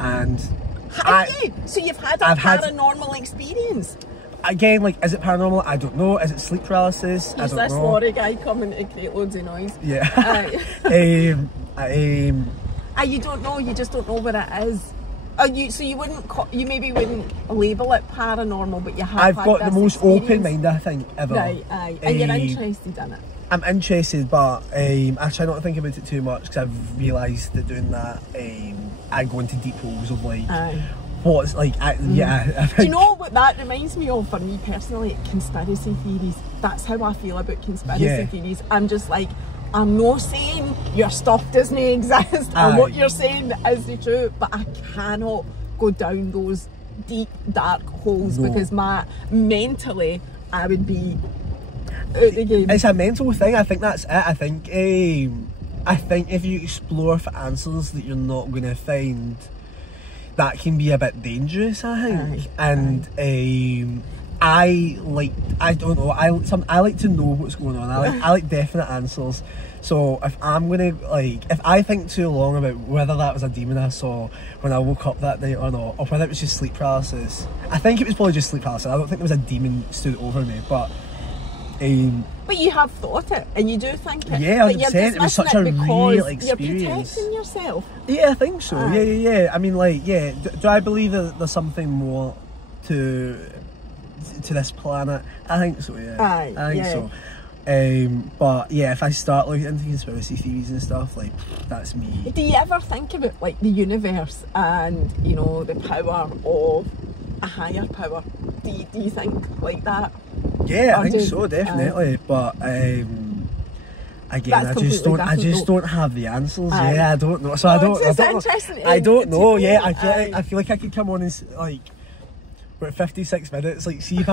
and so you've had a paranormal experience. Again, like, is it paranormal? I don't know. Is it sleep paralysis? I don't know. Is this lorry guy coming to create loads of noise? Yeah. You don't know. You just don't know what it is. So you wouldn't. You maybe wouldn't label it paranormal, but you have. I've got the most open mind, I think, ever. Right. And you're interested in it. I'm interested, but I try not to think about it too much because I've realised that doing that, I go into deep holes of like. What's like, yeah. Do you know what that reminds me of for me personally? Conspiracy theories. That's how I feel about conspiracy theories. I'm just like, I'm not saying your stuff doesn't exist and what you're saying is the truth, but I cannot go down those deep dark holes because mentally I would be out the game. It's a mental thing. I think that's it. I think if you explore for answers that you're not going to find, that can be a bit dangerous, I think. And I don't know. I like to know what's going on. I like definite answers. So if I'm gonna if I think too long about whether that was a demon I saw when I woke up that night or not, or whether it was just sleep paralysis, I think it was probably just sleep paralysis. I don't think there was a demon stood over me, but. But you have thought it, and you do think it. Yeah, 100%. It was such a real experience. You're protecting yourself. Yeah, I think so. Yeah. I mean, do I believe that there's something more to this planet? I think so. Yeah. I think so. But yeah, if I start looking into conspiracy theories and stuff, like, that's me. Do you ever think about like the universe and the power of a higher power? Do you think like that? Yeah, I think so, definitely. But again, I just don't have the answers. Yeah, I don't know. So I don't know. Yeah, I feel like I could come on and we're at 56 minutes. Like, see if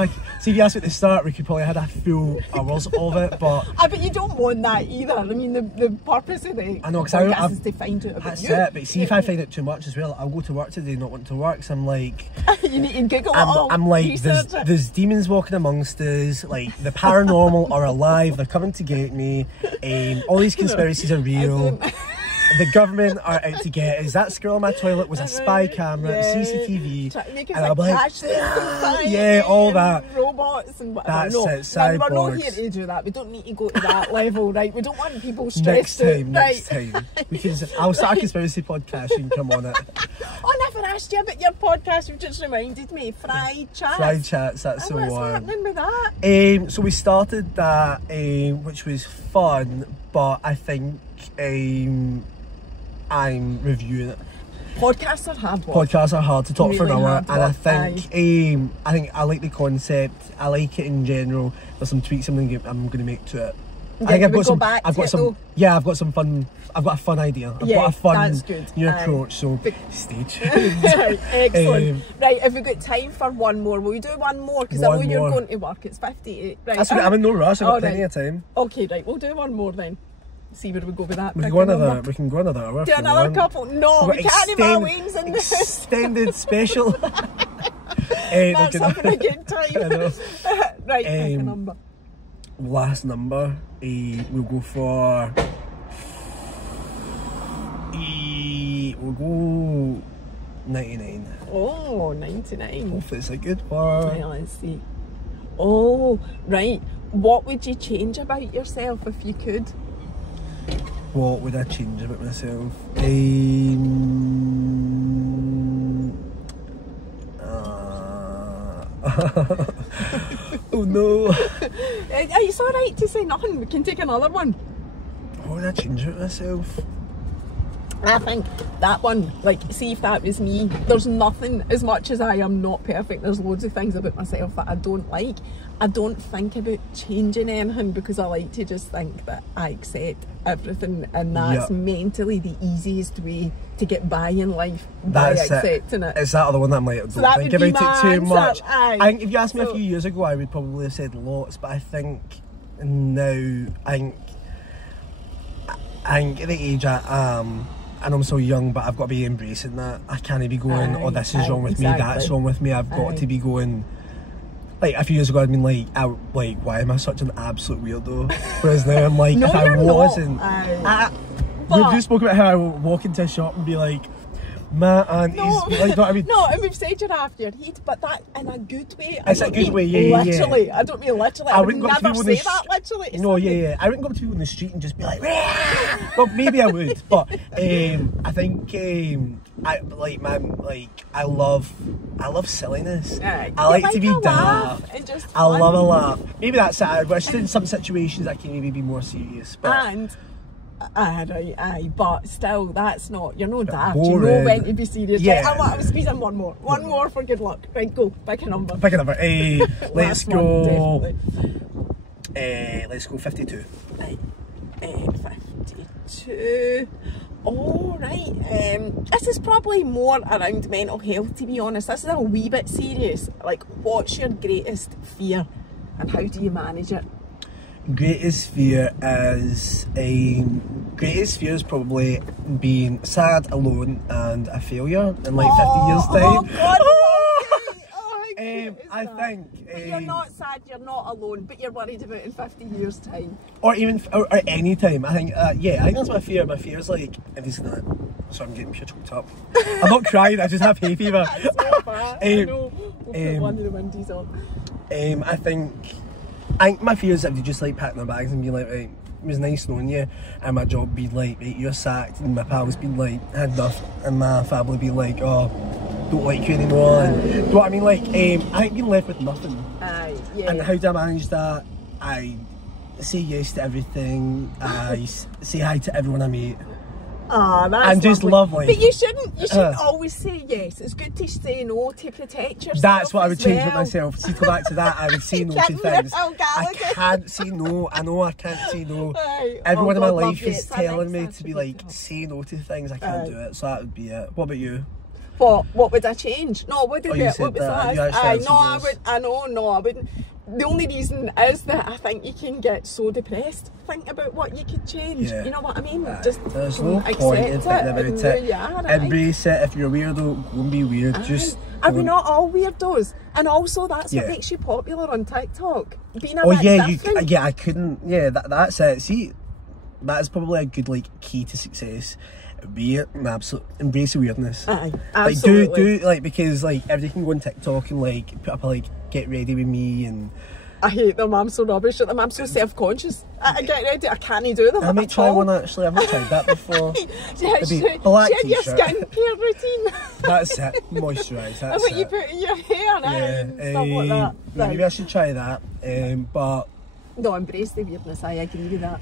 you asked me at the start, we could probably had a full hours of it. But but you don't want that either. I mean, the purpose of the podcast is to find out about you. That's it. But see, if I find it too much as well, I'll go to work today not wanting to work. So I'm like, you need to Google it. I'm like, there's demons walking amongst us. Like, the paranormal are alive. They're coming to get me. All these conspiracies are real. The government are out to get us. That girl in my toilet was a spy camera, CCTV, and I'm like, all that. Robots and whatever. That's it, cyborgs. We're not here to do that. We don't need to go to that level, right? We don't want people stressed out. Next time. I'll start a conspiracy podcast. You can come on it. I never asked you about your podcast. You've just reminded me. Fried Chats. Fried Chats. That's the one. What's happening with that? So we started that, which was fun, but I think I'm reviewing it. Podcasts are hard work. Podcasts are hard to talk really for an hour, and I think I like the concept. I like it in general. There's some tweaks I'm going to make to it. I think I've got some. I've got some fun. I've got a fun idea. I've got a fun new approach. So stay tuned. Excellent. Right, have we got time for one more? Will we do one more? Because I know you're going to work. It's 58. Right. That's okay. I'm in no rush. I've got plenty of time. Okay, right. We'll do one more then. See where we go with that. We can go another hour. Do another couple. No, we can't have our wings in this. Extended special. That's having a good time. Right, pick a number. Last number, we'll go for. We'll go 99. Oh, 99. Hopefully it's a good one. Right, let's see. Oh, right. What would you change about yourself if you could? What would I change about myself? Oh no. It's alright to say nothing. We can take another one. What would I change about myself? I think that one, like, see if that was me, there's nothing, as much as I am not perfect, there's loads of things about myself that I don't like. I don't think about changing anything because I like to just think that I accept everything, and that's mentally the easiest way to get by in life, by accepting it. It's that other one that I'm like, don't think about it too much. I think if you asked me a few years ago, I would probably have said lots, but I think now, I think at the age I am, and I'm so young, but I've got to be embracing that. I can't be going, oh, this is wrong with me, that's wrong with me. I've got to be going, like, a few years ago I'd been like, why am I such an absolute weirdo? Whereas now I'm like, no, if I wasn't, but we spoke about how I would walk into a shop and be like, my auntie's, like, you know what I mean? No, and we've said you're after your heat, but that in a good way. It's a good way, yeah. Literally, I don't mean literally. I would never say that literally. No, yeah. I wouldn't go up to people in the street and just be like, well, maybe I would, but I think I love silliness. I like to be daft. I love a laugh. Maybe that's it. I wish in some situations I can maybe be more serious, but. But still, that's not, you're no daft, you know when to be serious. Yeah. Right, I'm squeezing one more for good luck. Right, go, pick a number. Let's go. Let's go 52. Right, 52. Alright, this is probably more around mental health, to be honest. This is a wee bit serious. Like, what's your greatest fear and how do you manage it? Greatest fear is probably being sad, alone, and a failure in like 50 years time. I think. But you're not sad, you're not alone, but you're worried about in 50 years time. Or even or any time. I think I think that's my fear. My fear is like, if he's not, so I'm getting pure choked up. I'm not crying, I just have hay fever. That's so bad. I know. We'll put one of the windies on. I think my fear is if you just like packing my bags and be like, right, it was nice knowing you, and my job be like, right, you're sacked, and my pals be like, had enough, and my family be like, oh, don't like you anymore. And, you know what I mean? Like, I think being left with nothing. And how do I manage that? I say yes to everything. I say hi to everyone I meet. That's and just lovely. But you shouldn't always say yes. It's good to say no to protect yourself. That's what I would change with myself. See, to go back to that, I would say no to things. I can't say no. I know I can't say no. Everyone in my life is telling me to be like, say no to things. I can't do it. So that would be it. What about you? What would I change? No, what did it? What was that? I wouldn't. The only reason is that I think you can get so depressed. Think about what you could change. Yeah. You know what I mean? Just there's no point in thinking about it. Embrace it. If you're a weirdo, go and be weird. Just are we not all weirdos? And also, that's what makes you popular on TikTok. Being a bit different. I couldn't. Yeah, that's it. See, that's probably a good key to success. Be it an absolute embrace the weirdness. Absolutely. Like do like, because like everything can go on TikTok and like put up a get ready with me, and I hate them. I'm so rubbish at them. I'm so self-conscious. I get ready, I can't do them. I might try one actually. I've not tried that before. Share your skincare routine. That's it. Moisturise. That's what you put in your hair and stuff like that. Maybe I should try that. But no, embrace the weirdness. I agree with that.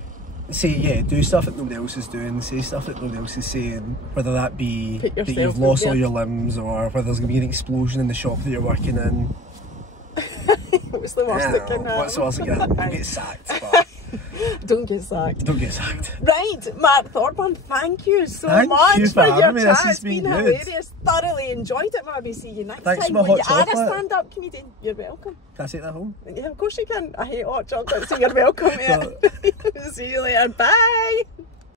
Do stuff that nobody else is doing, say stuff that nobody else is saying, whether that be that you've lost all your limbs or whether there's going to be an explosion in the shop that you're working in. What's the worst that can happen? What's the worst that can happen? Don't get sacked. But don't get sacked. Don't get sacked. Right, Mark Thorburn, thank you so much for your chat. It's been hilarious. Thoroughly enjoyed it. Maybe see you next time when you are a stand-up comedian. You're welcome. Can I take that home? Yeah, of course you can. I hate hot chocolate, so you're welcome. See you later. Bye.